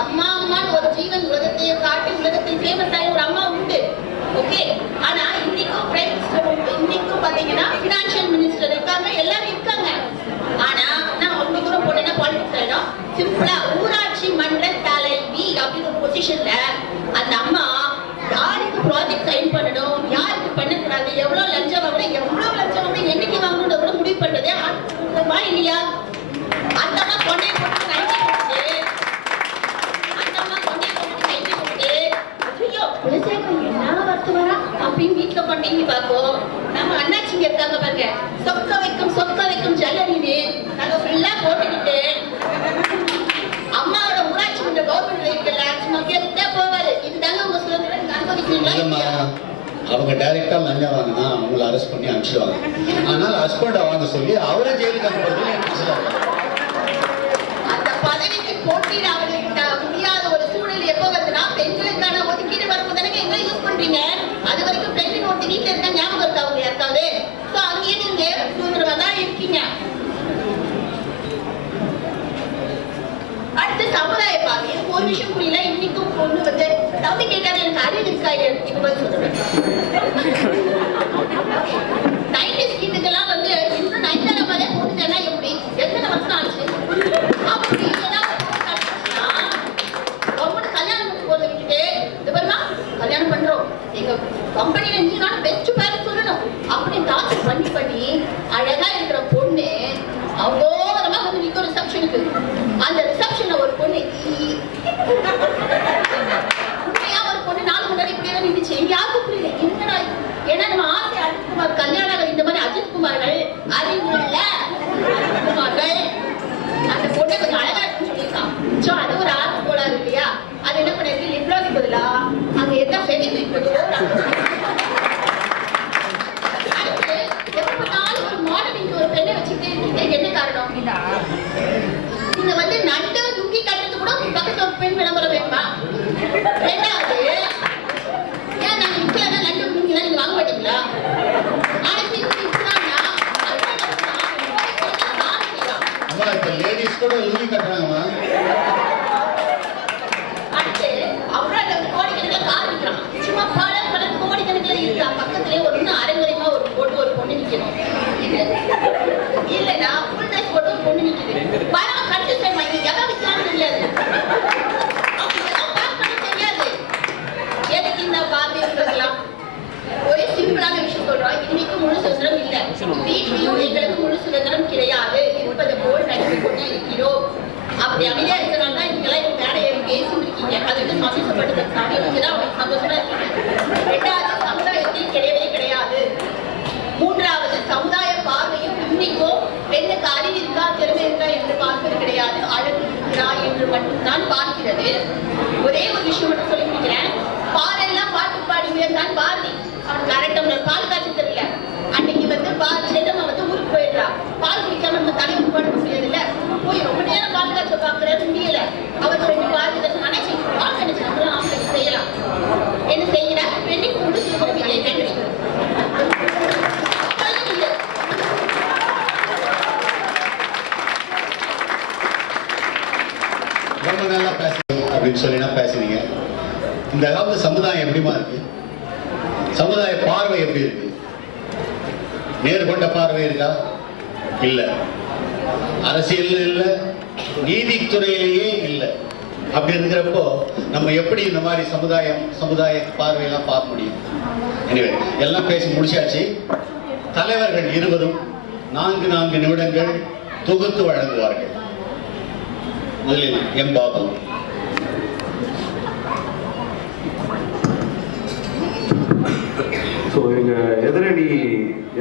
அம்மா அம்மான்னு ஒரு ஜீவன் உலகத்தையே காட்டி உலகத்தில் ஃபேமஸ் ஆகி ஒரு அம்மா உண்டு. ஓகே, ஆனா இன்னைக்கும் பிரைம் மினிஸ்டர் உண்டு. இன்னைக்கும் பாத்தீங்கன்னா பினான்சியல் மினிஸ்டர் இருக்காங்க, எல்லாரும் இருக்காங்க. ஆனா நான் ரொம்ப தூரம் போனேன்னா பாலிடிக்ஸ் ஆயிடும். சிம்பிளா ஊராட்சி மன்ற தலைவி அப்படின்னு ஒரு பொசிஷன்ல அந்த அம்மா யாருக்கு ப்ராஜெக்ட் சைன் பண்ணணும், யாருக்கு பண்ணக்கூடாது, எவ்வளவு லஞ்சம் வாங்கணும், எவ்வளவு லஞ்சம் வாங்கணும், என்னைக்கு வாங்கணும் கூட முடிவு பண்றதே இல்லையா. அந்த அம்மா கொண்டே போட்டு கைதி கொடுத்து, அந்த அம்மா கொண்டே போட்டு கைதி கொடுத்து, ஐயோ குலசேகரன் என்ன வரத்து வரா அப்படின்னு வீட்டுல கொண்டீங்க பார்ப்போம். நம்ம அண்ணாச்சிங்க இருக்காங்க பாருங்க, சொக்க வைக்கும் ஜல்லரின்னு நாங்க ஃபுல்லா போட்டுக்கிட்டு அம்மாவோட ஊராட்சி மன்ற கவர்மெண்ட் இருக்குல்ல, சும்மா கேட்டுட்டே போவாரு. இதுதாங்க உங்க சுதந்திரம், அனுபவிக்கிறீங்களா? அவங்க டைரக்டா லஞ்சம் வாங்கினா அவங்களை அரெஸ்ட் பண்ணி அனுப்பிச்சிடுவாங்க. ஆனால் ஹஸ்பண்டை வாங்க சொல்லி அவரை ஜெயிலுக்கு அனுப்புறது. அந்த பதவிக்கு போட்டியிட அவர்களுக்கு முடியாத ஒரு சூழல் எப்ப வருதுன்னா பெண்களுக்கான ஒதுக்கீடு வரும்போது எங்க யூஸ் பண்றீங்க. அது வரைக்கும் பெண்ணின் ஒருத்தி வீட்டுல இருந்தா ஞாபகம் இருக்கா அவங்க யாருக்காவது? சோ அங்கேயே நீங்க சுதந்திரமா தான் இருக்கீங்க. அடுத்து சமுதாய பாதை. எனக்கு ஒரு விஷயம் புரியல. இன்னைக்கும் பொண்ணு வந்து தம்பி கேட்டாரு, எனக்கு அறிவு இருக்கா இல்லையா சொல்றேன். 90s கிட்டுக்கெல்லாம் வந்து இன்னும் 9 மாதிரியே போட்டுட்டேன்னா எப்படி, எத்தனை வருஷம் ஆச்சு? அப்படி ரொம்ப கல்யாணம் போட்டு விட்டுட்டு இது பண்ணா கல்யாணம் பண்றோம், எங்க கம்பெனில நீங்க பெஸ்ட் பேர் சொல்லணும் அப்படின்னு டார்ச்சர் பண்ணி அழகா இருக்கிற பொண்ணு அவ்வளோரமா வந்து நிற்கும் ரிசப்ஷனுக்கு. அந்த ரிசப்ஷன்ல ஒரு பொண்ணு உண்மையா ஒரு பொண்ணு நாலு முன்னாடி இப்படியே நின்றுச்சு. யாருக்கும் புரியல என்னடா. ஏன்னா நம்ம ஆசை அஜித் குமார் கல்யாணம் இந்த மாதிரி அஜித் குமார்கள் அறிவுள்ள அஜித் குமார்கள் அந்த பொண்ணை கொஞ்சம் அழகா இருக்குன்னு சொல்லியிருக்கான். சோ அது ஒரு ஆர்வ கோளாறு இல்லையா. அது என்ன பண்ணிருக்கு, லிப்லாஸ் பதிலா அங்க எந்த ஃபெவிக்விக் அடுத்து எப்படினாலும் ஒரு மாடலிங் ஒரு பெண்ணை வச்சுக்கிட்டே இருக்கீங்க. என்ன காரணம்? நீங்க வந்து நண்டு லுங்கி கட்டுறது கூட பக்கத்துல ஒரு பெண் விளம்பரம் வேணுமா? ரெண்டாவது, ஏன் நாங்க முக்கியமான நண்டு லுங்கி நீங்க வாங்க மாட்டீங்களா? லேடிஸ் கூட லுங்கி கட்டுறாங்கம்மா. அடுத்து அவ்வளவு கோடிக்கணக்கில் கார் விற்கிறான். சும்மா பல கோடிக்கணக்கில் இருக்கா. பக்கத்துலயே ஒண்ணு அரைமுறைமா ஒரு போட்டு ஒரு பொண்ணு நிக்கணும். இல்லைன்னா ஃபுல் ட்ரெஸ் போட்டு ஒரு பொண்ணு நிக்குது. பரவ கட்டு செய்வாங்க. இது எதை விற்கலாம்னு தெரியாது. தெரியாது எதுக்கு இந்த பார்வை இருக்கலாம். ஒரே சிம்பிளான விஷயம் சொல்றோம். இன்னைக்கு முழு சுதந்திரம் இல்லை. வீட்லயும் எங்களுக்கு முழு சுதந்திரம் கிடையாது. இருப்பது போல் நடிப்பு கொண்டு இருக்கிறோம். அப்படி அமைதியா இருக்கிறனால தான் நீங்களாம் மேடையை பேசிட்டு இருக்கீங்க. அதுக்கு சந்தோஷப்பட்டு சாமி நீங்க தான் அவங்களுக்கு சந்தோஷமா இருக்கீங்க. ரெண்டாவது, சமுதாயத்தில் கிடையவே கிடையாது. மூன்றாவது, சமுதாய பார்வையும் இன்னைக்கும் பெண்ணுக்கு அறிவு இருக்கா திறமை இருக்கா என்று பார்ப்பது கிடையாது. அழகு இருக்கிறா என்று மட்டும்தான் பார்க்கிறது. ஒரே ஒரு விஷயம் மட்டும் சொல்லி முடிக்கிறேன். பாரெல்லாம் பாட்டு பாடி உயர்ந்தான் பாரதி. அவனுக்கு அரட்டம்ல பால் காய்ச்சி தெரியல. அன்னைக்கு வந்து செல்லம்மா வந்து ஊருக்கு போயிடுறா. பால் குடிக்காம நம்ம தலைவர் பாட முடியாது இல்ல. போய் ரொம்ப நேரம் பால் காய்ச்ச பாக்குறது முடியல. அவருக்கு 2 பால் நினைச்சு பால் நினைச்சு நம்மளும் ஆம்பளைக்கு செய்யலாம். என்ன செய்யற பெண்ணுக்கு முழு சுதந்திரம் இல்லை. பெண்களுக்கு ரொம்ப நல்லா பேசுறீங்க அப்படின்னு சொல்லினா பேசுறீங்க. இந்த காலத்து சமுதாயம் எப்படிமா இருக்கு? சமுதாய பார்வை எப்படி இருக்கு? நேர்கொண்ட பார்வை இருக்கா? இல்ல. அரசியல் இல்ல, நீதித்துறையிலேயே இல்லை. அப்படி இருக்கிறப்போ நம்ம எப்படி இந்த மாதிரி சமுதாய பார்வையெல்லாம் பார்க்க முடியும்? எனவே எல்லாம் பேசி முடிச்சாச்சு. தலைவர்கள் இருவரும் 4 நிமிடங்கள் தொகுத்து வழங்குவார்கள். முதலில் எம் பாபு. ஸோ எங்கள் எதிரணி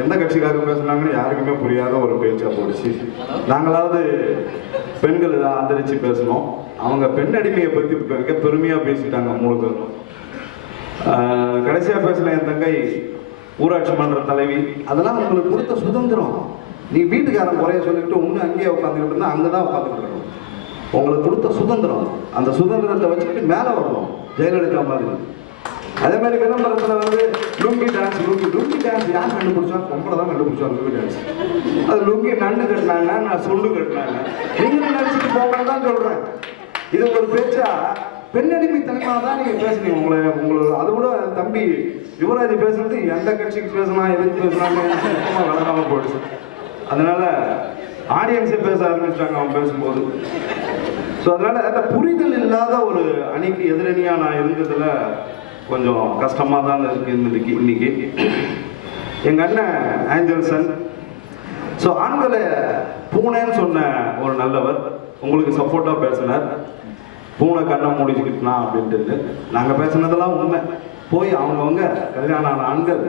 எந்த கட்சிக்காக பேசுனாங்கன்னு யாருக்குமே புரியாத ஒரு பேச்சாக போடுச்சு. நாங்களாவது பெண்கள் இதை ஆதரித்து பேசணும். அவங்க பெண் அடிமையை பற்றி மிக பெருமையாக பேசிட்டாங்க முழுக்க. கடைசியாக பேசின என் தங்கை ஊராட்சி மன்ற தலைவி, அதெல்லாம் உங்களுக்கு கொடுத்த சுதந்திரம். நீ வீட்டுக்காரன் குறைய சொல்லிட்டு ஒன்று அங்கேயே உட்காந்துக்கிட்டு இருந்தால் அங்கே தான் உட்காந்துக்கிட்டு இருக்கணும். உங்களுக்கு கொடுத்த சுதந்திரம், அந்த சுதந்திரத்தை வச்சுக்கிட்டு மேலே வரணும் ஜெயலலிதா மாதிரி. அதே மாதிரி விளம்பரத்தில் வந்து லுங்கி டான்ஸ் லுங்கி டான்ஸ் யார் கண்டுபிடிச்சா? பொம்பளை தான் கண்டுபிடிச்சா லுங்கி டான்ஸ். அது லுங்கி நண்டு கட்டினாங்க, நான் சொல்லு கட்டினாங்க. நீங்களும் நினச்சிட்டு போங்கன்னு தான் சொல்கிறேன். இது ஒரு பேச்சா? பெண்ணடிமை தனிமாக தான் நீங்கள் பேசுனீங்க. உங்களை அதை விட தம்பி யுவராஜ் பேசுறது எந்த கட்சிக்கு பேசினா எதுக்கு பேசினாங்க வளராமல் போயிடுச்சு. அதனால ஆடியன்ஸே பேச ஆரம்பிச்சிட்டாங்க அவன் பேசும்போது. ஸோ அதனால அந்த புரிதல் இல்லாத ஒரு அணிக்கு எதிரணியாக நான் இருந்ததில் கொஞ்சம் கஷ்டமாக தான் இருக்கு இன்னைக்கு. எங்கள் அண்ணன் ஆஞ்சல்சன், ஸோ ஆண்களை பூனைன்னு சொன்ன ஒரு நல்லவர் உங்களுக்கு சப்போர்ட்டாக பேசினார். பூனை கண்ணை முடிச்சுக்கிட்டுனா அப்படின்ட்டு நாங்கள் பேசுனதெல்லாம் உண்மை. போய் அவங்கவுங்க கல்யாணம் ஆன ஆண்கள்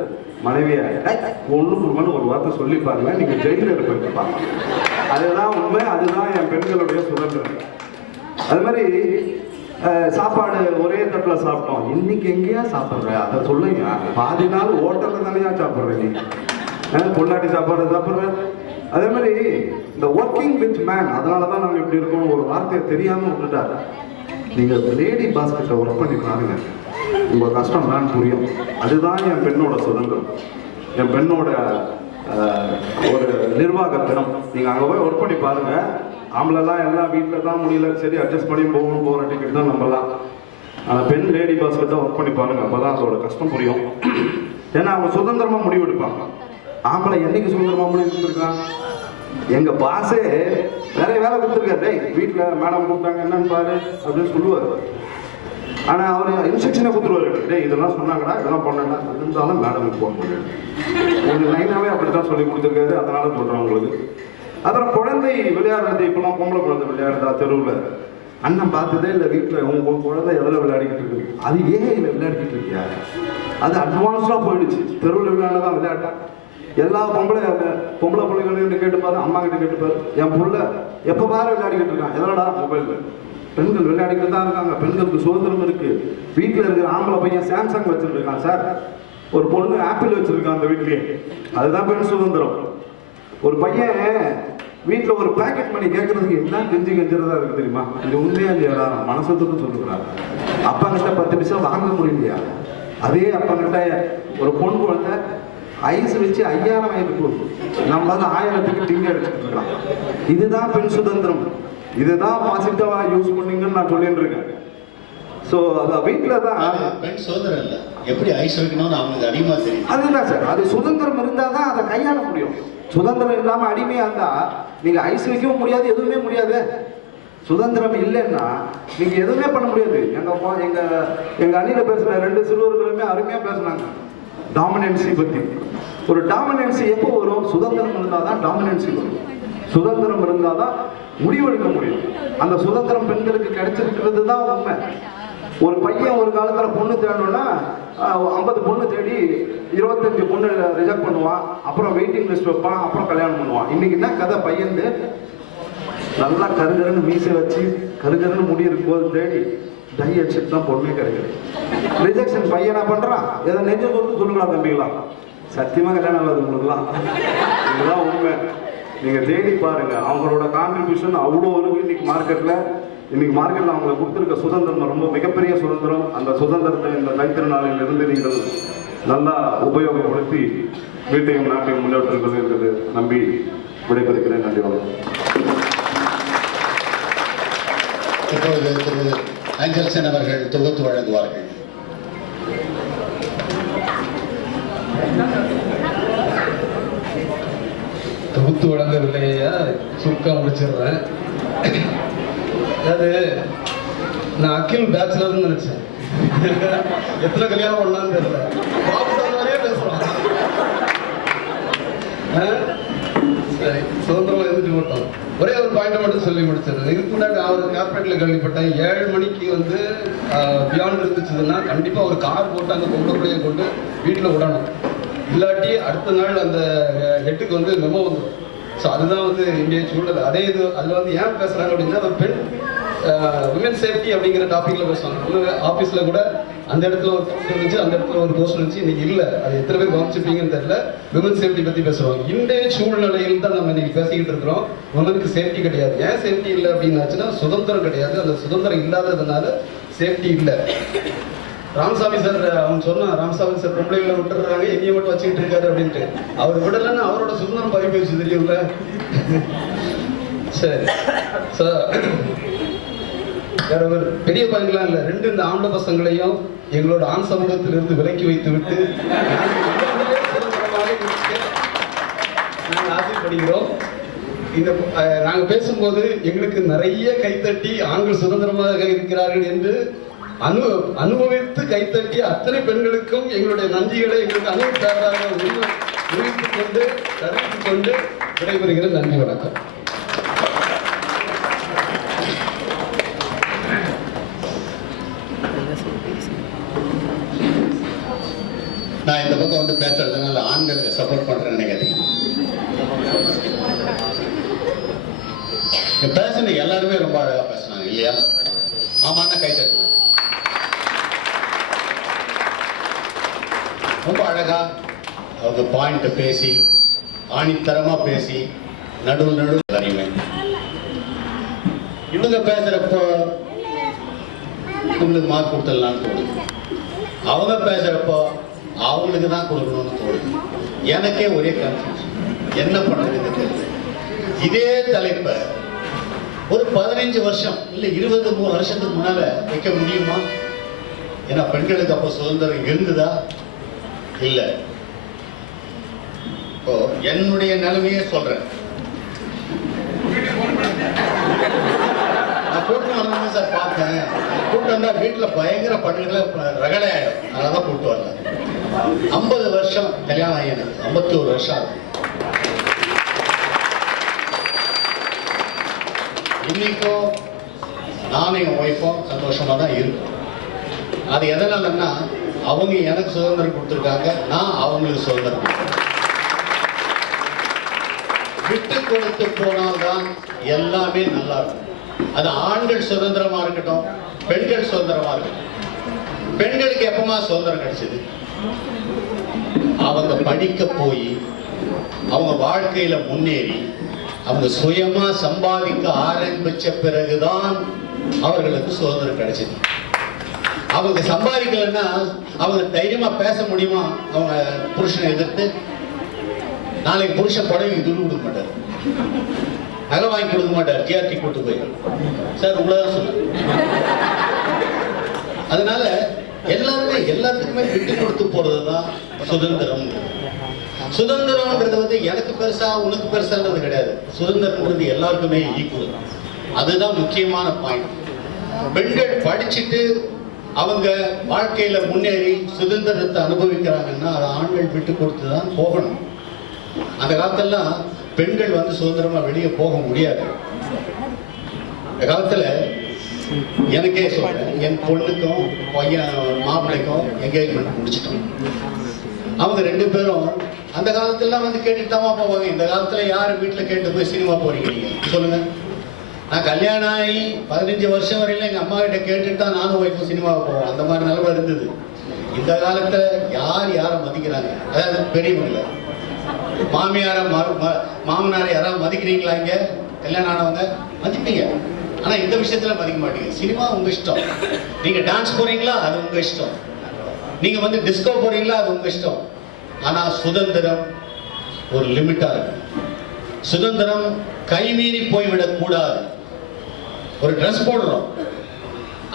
மனைவியை ஒன்று ஒரு வார்த்தை சொல்லி பாருங்க, நீங்கள் ஜெயிலில் இருப்பீங்கப்பா. அதுதான் உண்மை, அதுதான் என் பெண்களுடைய சுதந்திரம். அது மாதிரி சாப்பாடு ஒரே தட்டில் சாப்பிட்டோம். இன்னைக்கு எங்கேயா சாப்பிட்ற அதை சொல்லுங்க. பாதி நாள் ஹோட்டலில் தானேயா சாப்பிட்ற நீ? பொள்ளாட்டி சாப்பாடு சாப்பிட்ற. அதே மாதிரி இந்த ஒர்க்கிங் வித் மேன், அதனால தான் நாங்கள் இப்படி இருக்கோம். ஒரு வார்த்தையை தெரியாமல் விட்டுட்டாரு. நீங்கள் லேடி பாஸ்கெட்டை ஒர்க் பண்ணி பாருங்க, உங்கள் கஷ்டம் தான் புரியும். அதுதான் என் பெண்ணோட சுதந்திரம், என் பெண்ணோட ஒரு நிர்வாக தினம். நீங்கள் அங்கே போய் ஒர்க் பண்ணி பாருங்க. ஆம்பளைலாம் எல்லாம் வீட்டில் தான் முடியல, சரி அட்ஜஸ்ட் பண்ணி போகிற டிக்கெட் தான் நம்பலாம். ஆனால் பெண் லேடி பாஸ்கெட்டை ஒர்க் பண்ணி பாருங்க, அப்போ தான் அதோட கஷ்டம் புரியும். ஏன்னா அவங்க சுதந்திரமாக முடிவு எடுப்பாங்க. ஆம்பளை என்னைக்கு சுதந்திரமாக முடிவு எடுத்துருக்கான்? எங்கள் பாஸே நிறைய வேலை கொடுத்துருக்காரு. டேய் வீட்டில் மேடம் கூப்பிட்டாங்க என்னன்னு பாரு அப்படின்னு சொல்லுவார். ஆனால் அவர் இன்ஸ்ட்ரக்ஷனை கொடுத்துருவாரு. டேய் இதெல்லாம் சொன்னாங்கடா, இதெல்லாம் பண்ணா இருந்தாலும் மேடமுக்கு ஃபோன் பண்ணிடு. எங்கள் லைனாகவே அப்படி தான் சொல்லி கொடுத்துருக்காரு. அதனால சொல்கிறேன் உங்களுக்கு. அப்புறம் குழந்தை விளையாடுறது, இப்போலாம் பொம்பளை குழந்தை விளையாடுறா தெருவில். அண்ணன் பார்த்ததே இல்லை வீட்டில் உங்கள் குழந்தை எதில் விளையாடிக்கிட்டு இருக்குது? அது ஏஐயில் விளையாடிக்கிட்டு இருக்கியா? அது அட்வான்ஸ்டாக போயிடுச்சு. தெருவில் விளையாடுதான் விளையாட்டா. எல்லா பொம்பளை பிள்ளைகளையும் கேட்டுப்பாரு, அம்மா கிட்ட கேட்டுப்பாரு. என் பிள்ளை எப்போ பாரு விளையாடிக்கிட்டு இருக்கான். எதோடா? மொபைலில். பெண்கள் விளையாடிக்கிட்டு தான் இருக்காங்க. பெண்களுக்கு சுதந்திரம் இருக்கு. வீட்டில் இருக்கிற ஆம்பளை பையன் சாம்சங் வச்சுருக்கான் சார், ஒரு பொண்ணு ஆப்பிள் வச்சிருக்கான் அந்த வீட்லேயே. அதுதான் பெண் சுதந்திரம். ஒரு பையன் வீட்டில் ஒரு பேக்கெட் மணி கேட்கறதுக்கு என்ன கெஞ்சுறதா இருக்கு தெரியுமா? இது உண்மையா இல்லையாடா? மனசத்துக்கு சொல்லுறாங்க. அப்பா கிட்ட 10 பைசா வாங்க முடியலையா? அதே அப்பா கிட்ட ஒரு பொண்ணு குழந்தை ஐஸ் வச்சு 5000 வாங்கிட்டு போகுது. நம்ம வந்து 1000க்கு டிங்க அடிச்சுட்டு இருக்கலாம். இதுதான் பெண் சுதந்திரம். இதுதான் பாசிட்டிவா யூஸ் பண்ணீங்கன்னு நான் சொல்லிட்டு இருக்கேன். ஸோ அது வீட்டில் தான் பெண் சுதந்திரம் இல்லை, எப்படி ஐஸ் வைக்கணும்னு அவங்களுக்கு அதிகமாக தெரியும். அதுதான் சார், அது சுதந்திரம் இருந்தால் தான் அதை கையாள முடியும். சுதந்திரம் இல்லாமல் அடிமையாக இருந்தால் நீங்கள் ஐஸ் வைக்கவும் முடியாது, எதுவுமே முடியாது. சுதந்திரம் இல்லைன்னா நீங்கள் எதுவுமே பண்ண முடியாது. எங்கள் அணியில் பேசுகிற 2 சிறுவர்களுமே அருமையாக பேசுனாங்க டாமினன்சி பற்றி. ஒரு டாமினன்சி எப்போ வரும்? சுதந்திரம் இருந்தால் தான் டாமினன்சி வரும். சுதந்திரம் இருந்தால் தான் முடிவெடுக்க முடியும். அந்த சுதந்திரம் பெண்களுக்கு கிடைச்சிருக்கிறது தான் உண்மை. ஒரு பையன் ஒரு காலத்தில் பொண்ணு தேடணும்னா 50 பொண்ணு தேடி 25 பொண்ணு ரிஜெக்ட் பண்ணுவான். அப்புறம் வெயிட்டிங் லிஸ்ட் வைப்பான், அப்புறம் கல்யாணம் பண்ணுவான். இன்னைக்கு என்ன கதை? பையன் நல்லா கருகருன்னு மீசை வச்சு கருகருன்னு முடி இருக்கும்போது தேடி டை அடிச்சுட்டு தான் பொண்ணே கிடைக்குது. ரிஜெக்ஷன் பையனா பண்ணுறான். எதை நெஞ்ச கொடுத்து சொல்லுங்களா தம்பிங்களா? சத்தியமாக கல்யாணம் ஆகாது உங்களுக்குலாம். இதுதான் உண்மை. நீங்கள் தேடி பாருங்க, அவங்களோட கான்ட்ரிபியூஷன் அவ்வளோ இருக்கு இன்னைக்கு மார்க்கெட்டில். இன்னைக்கு மார்க்கெட்டில் அவங்களை கொடுத்துருக்க சுதந்திரம் ரொம்ப மிகப்பெரிய சுதந்திரம். அந்த சுதந்திரத்தை இந்த தைத்திருநாளிலிருந்து நீங்கள் நல்லா உபயோகப்படுத்தி வீட்டையும் நாட்டையும் முன்னேற்றுகிறது என்பது நம்பி விடைபெறுகிறேன். நன்றி, வணக்கம். இப்பொழுது திரு ஆஞ்சல்சன் அவர்கள் தொகுத்து வழங்குவார்கள். தொகுத்து வழங்கவில்லையா? சுருக்கம் முடிச்சிடுறேன். அதாவது நான் அகில் பேச்சுலர்னு நினைச்சேன். எத்தனை கல்யாணம் பண்ணான்னு தெரியல. பாபு சார் மாதிரியே பேசுறான். சரி, சுதந்திரமா இருந்துட்டு மாட்டோம். ஒரே ஒரு பாயிண்ட் மட்டும் சொல்லி முடிச்சிடுறேன். இதுக்கு முன்னாடி அவர் கார்பரேட்ல கேள்விப்பட்டேன், 7 மணிக்கு வந்து பியாண்ட் இருந்துச்சுன்னா கண்டிப்பா ஒரு கார் போட்டு அந்த பொம்பளை பிள்ளைய கொண்டு வீட்டில் விடணும். இல்லாட்டி அடுத்த நாள் அந்த ஹெட்டுக்கு வந்து மெமோ வந்துடும். ஸோ அதுதான் வந்து இந்திய சூழல். அதே இது அதில் வந்து ஏன் பேசுறாங்க அப்படின்னா, ஒரு பெண் விமன் சேஃப்டி அப்படிங்கிற டாபிக்ல பேசுவாங்க. ஆஃபீஸில் கூட அந்த இடத்துல ஒரு போஸ்ட் இருந்துச்சு, அந்த இடத்துல ஒரு போஸ்ட் இருந்துச்சு, இன்னைக்கு இல்லை. அது எத்தனை பேர் கவனிச்சிருப்பீங்கன்னு தெரியல. விமன் சேஃப்டி பற்றி பேசுவாங்க. இன்றைய சூழ்நிலையில் தான் நம்ம இன்னைக்கு பேசிக்கிட்டு இருக்கிறோம். விமனுக்கு சேஃப்டி கிடையாது. ஏன் சேஃப்டி இல்லை அப்படின்னாச்சுன்னா, சுதந்திரம் கிடையாது. அந்த சுதந்திரம் இல்லாததுனால சேஃப்டி இல்லை. ராமசாமி சார் அவன் சொன்னான், ராமசாமி சார் பொம்பளைகளை விட்டுறாங்க, என்னைய மட்டும் வச்சுக்கிட்டு இருக்காரு அப்படின்ட்டு. அவர் விடலைன்னா அவரோட சுதந்திரம் பறி போயிடுச்சு, தெரியும்ல. சரி சார், வேற ஒரு பெரிய பாயிண்ட்லாம் இல்லை. 2 இந்த ஆம்பளை பசங்களையும் எங்களோட ஆண் சமூகத்திலிருந்து விலக்கி வைத்து விட்டு நாங்கள் ஆசைப்படுகிறோம். இந்த நாங்கள் பேசும்போது எங்களுக்கு நிறைய கைத்தட்டி ஆண்கள் சுதந்திரமாக இருக்கிறார்கள் என்று அனுபவித்து கைத்தட்டிய அத்தனை பெண்களுக்கும் எங்களுடைய நன்றிகளை எங்களுக்கு அனுபவித்தாராக தெரிவித்துக் கொண்டு விடைபெறுகிற. நன்றி, வணக்கம். நான் இந்த பக்கம் வந்து பேசுறதுனால ஆண்களுக்கு சப்போர்ட் பண்றேன்னு நினைக்காதீங்க. பேசுன எல்லாருமே ரொம்ப அழகா பேசினாங்க இல்லையா? ஆமான்னா கை தட்டுங்க. ரொம்ப அழகா அவங்க பாயிண்ட் பேசி, ஆணித்தரமா பேசி, நடுவு அறியுமே. இவங்க பேசுறப்போ உங்களுக்கு மார்க் கொடுத்துடலான்னு தோணுது. அவங்க பேசுறப்போ அவங்களுக்கு தான் கொடுக்கணும்னு தோணுது. எனக்கே ஒரே கன்ஃபியூஷன், என்ன பண்றதுன்னு தெரியல. இதே தலைப்பை ஒரு 15 வருஷம் இல்லை 23 வருஷத்துக்கு முன்னால வைக்க முடியுமா? ஏன்னா பெண்களுக்கு அப்போ சுதந்திரம் இருந்ததா? இல்லை. இப்போ என்னுடைய நிலைமையே சொல்றேன். நான் கூட்டம் வரணும் சார் பார்த்தேன். கூட்டம் வந்தா வீட்டுல பயங்கர படுகளை ரகடை ஆயிடும். அதனாலதான் கூட்டு வரல. 50 வருஷம் கல்யாணம் ஆகி எனக்கு 51 வருஷம் ஆகுது. இன்னைக்கும் நானும் என் ஒய்ஃபும் சந்தோஷமா தான் இருக்கும். அது எதனாலன்னா, அவங்க எனக்கு சுதந்திரம் கொடுத்துருக்காங்க, நான் அவங்களுக்கு சுதந்திரம் கொடுத்தேன். விட்டு கொடுத்து போனால்தான் எல்லாமே நல்லா இருக்கும். அது ஆண்கள் சுதந்திரமா இருக்கட்டும், பெண்கள் சுதந்திரமா இருக்கட்டும். பெண்களுக்கு எப்பமா சுதந்திரம் கிடைச்சது? அவங்க படிக்க போய் அவங்க வாழ்க்கையில முன்னேறி அவங்க சுயமா சம்பாதிக்க ஆரம்பிச்ச பிறகுதான் அவர்களுக்கு சுதந்திரம் கிடைச்சது. அவங்க சம்பாதிக்கலன்னா அவங்க தைரியமா பேச முடியுமா? அவங்க புருஷனை எதிர்த்து நாளைக்கு புருஷன் புடவைக்கு துணி கொடுக்க மாட்டார், நகை வாங்கி கொடுக்க மாட்டார், ஜிஆர்டி கூட்டு போய் சார் உள்ளதான் சொன்ன. அதனால எல்லாத்துக்குமே விட்டு கொடுத்து போறதுதான் சுதந்திரம். சுதந்திரம்ன்றது வந்து எனக்கு பெருசா உனக்கு பெருசான்றது கிடையாது. சுதந்திரம்ன்றது எல்லாருக்குமே ஈக்குவல். அதுதான் முக்கியமான பாயிண்ட். பெண்கள் படிச்சுட்டு அவங்க வாழ்க்கையில முன்னேறி சுதந்திரத்தை அனுபவிக்கிறாங்கன்னா அது ஆண்கள் விட்டு கொடுத்து தான் போகணும். அந்த காலத்தெல்லாம் பெண்கள் வந்து சுதந்திரமா வெளியே போக முடியாது. இந்த காலத்துல எனக்கே சொல்றேன், என் பொண்ணுக்கும் பையன் மாப்பிள்ளைக்கும் என்கேஜ்மெண்ட் முடிச்சிட்டோம். அவங்க 2 பேரும் அந்த காலத்துலாம் வந்து கேட்டுட்டு தான் போவாங்க. இந்த காலத்துல யாரு வீட்டுல கேட்டு போய் சினிமா போறீங்க நீங்க சொல்லுங்க? நான் கல்யாணம் ஆகி 15 வருஷம் வரையில எங்க அம்மா கிட்ட கேட்டுட்டு தான் நானும் ஒய்ஃபும் சினிமாவுக்கு போவோம். அந்த மாதிரி நிலைமை இருந்தது. இந்த காலத்துல யாரை மதிக்கிறாங்க? அதாவது பெரியவங்கள, மாமியார மாமனார யாராவது மதிக்கிறீங்களா? இங்க கல்யாணம் ஆனவங்க மதிப்பீங்க. ஆனா இந்த விஷயத்துல மதிக்க மாட்டீங்க. சினிமா உங்க இஷ்டம். நீங்க டான்ஸ் போறீங்களா அது உங்க இஷ்டம். நீங்க வந்து டிஸ்கோ போறீங்களா அது உங்க இஷ்டம். ஆனா சுதந்திரம் ஒரு லிமிட்டா இருக்கு. சுதந்திரம் கைமீறி போய்விடக் கூடாது. ஒரு ட்ரெஸ் போடுறோம்,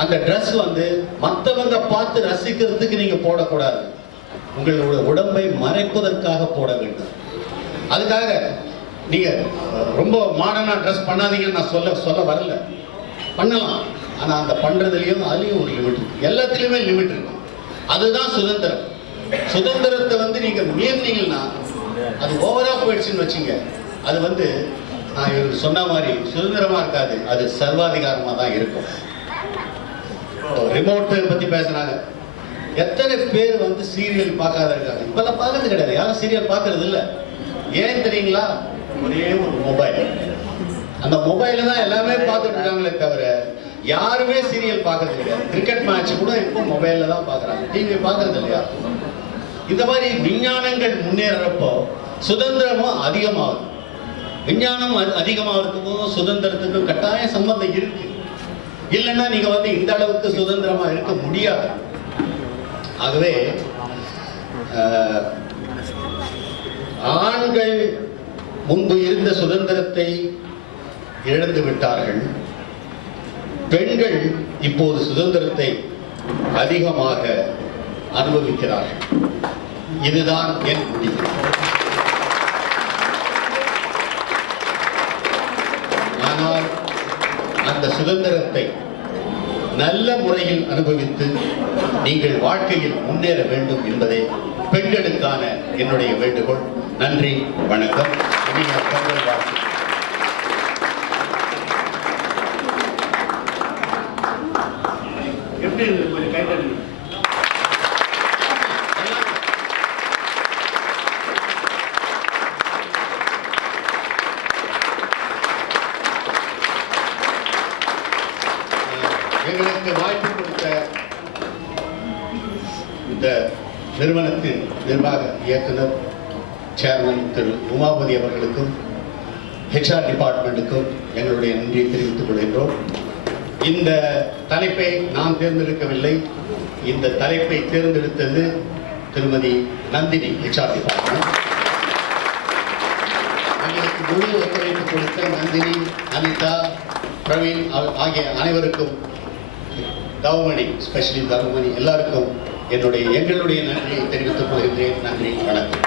அந்த ட்ரெஸ் வந்து மற்றவங்க பார்த்து ரசிக்கிறதுக்கு நீங்க போடக்கூடாது. உங்களோட உடம்பை மறைப்பதற்காக போட வேண்டும். அதுக்காக நீங்க ரொம்ப மாடர்னா ட்ரெஸ் பண்ணாதீங்கன்னு நான் சொல்ல வரல. பண்ணலாம். ஆனா அந்த பண்றதுலயும் அதுலயும் ஒரு லிமிட் இருக்கு. எல்லாத்துலயுமே லிமிட் இருக்கு. அதுதான் சுதந்திரம். சுதந்திரத்தை வந்து நீங்க மீறினீங்கன்னா அது ஓவரா போயிடுச்சுன்னு வச்சுங்க, அது வந்து நான் இவருக்கு சொன்ன மாதிரி சுதந்திரமா இருக்காது, அது சர்வாதிகாரமா தான் இருக்கும். ரிமோட் பத்தி பேசுறாங்க. எத்தனை பேர் வந்து சீரியல் பார்க்காத இருக்காங்க? இப்பெல்லாம் பார்க்கறது கிடையாது, யாரும் சீரியல் பார்க்கறது இல்லை. ஏன் தெரியுங்களா? ஒரே ஒரு மொபைல். அந்த மொபைல தான் எல்லாமே பார்த்துட்டு இருக்காங்களே தவிர யாருமே சீரியல் பார்க்கறது கிடையாது. கிரிக்கெட் மேட்ச் கூட இப்போ மொபைல்ல தான் பார்க்கறாங்க, டிவி பார்க்கறது இல்லையா? இந்த மாதிரி விஞ்ஞானங்கள் முன்னேறப்போ சுதந்திரமும் அதிகமாகுது. விஞ்ஞானம் அதிகமாகிறதுக்கும் சுதந்திரத்துக்கும் கட்டாய சம்பந்தம் இருக்கு. இல்லைன்னா நீங்க வந்து இந்த அளவுக்கு சுதந்திரமா இருக்க முடியாது. ஆகவே ஆண்கள் முன்பு இருந்த சுதந்திரத்தை இழந்து விட்டார்கள். பெண்கள் இப்போது சுதந்திரத்தை அதிகமாக அனுபவிக்கிறார்கள். இதுதான் என் முடிவு. ஆனால் அந்த சுதந்திரத்தை நல்ல முறையில் அனுபவித்து நீங்கள் வாழ்க்கையில் முன்னேற வேண்டும் என்பதே பெண்களுக்கான என்னுடைய வேண்டுகோள். நன்றி, வணக்கம். எப்படி கொஞ்சம் கைதறி எங்களுக்கு வாய்ப்பு கொடுத்த இந்த நிறுவனத்தின் நிர்வாக இயக்குனர் சேர்மன் திரு உமாபதி அவர்களுக்கும் HR டிபார்ட்மெண்ட்டுக்கும் எங்களுடைய நன்றியை தெரிவித்துக் கொள்கின்றோம். இந்த தலைப்பை நாம் தேர்ந்தெடுக்கவில்லை, இந்த தலைப்பை தேர்ந்தெடுத்தது திருமதி நந்தினி, HR டிபார்ட்மெண்ட். எங்களுக்கு முழு ஒத்துழைப்பு கொடுத்த நந்தினி, அனிதா, பிரவீன் ஆகிய அனைவருக்கும், தவமணி, ஸ்பெஷலி தவமணி, எல்லாருக்கும் எங்களுடைய நன்றியை தெரிவித்துக் கொள்கின்றேன். நன்றி, வணக்கம்.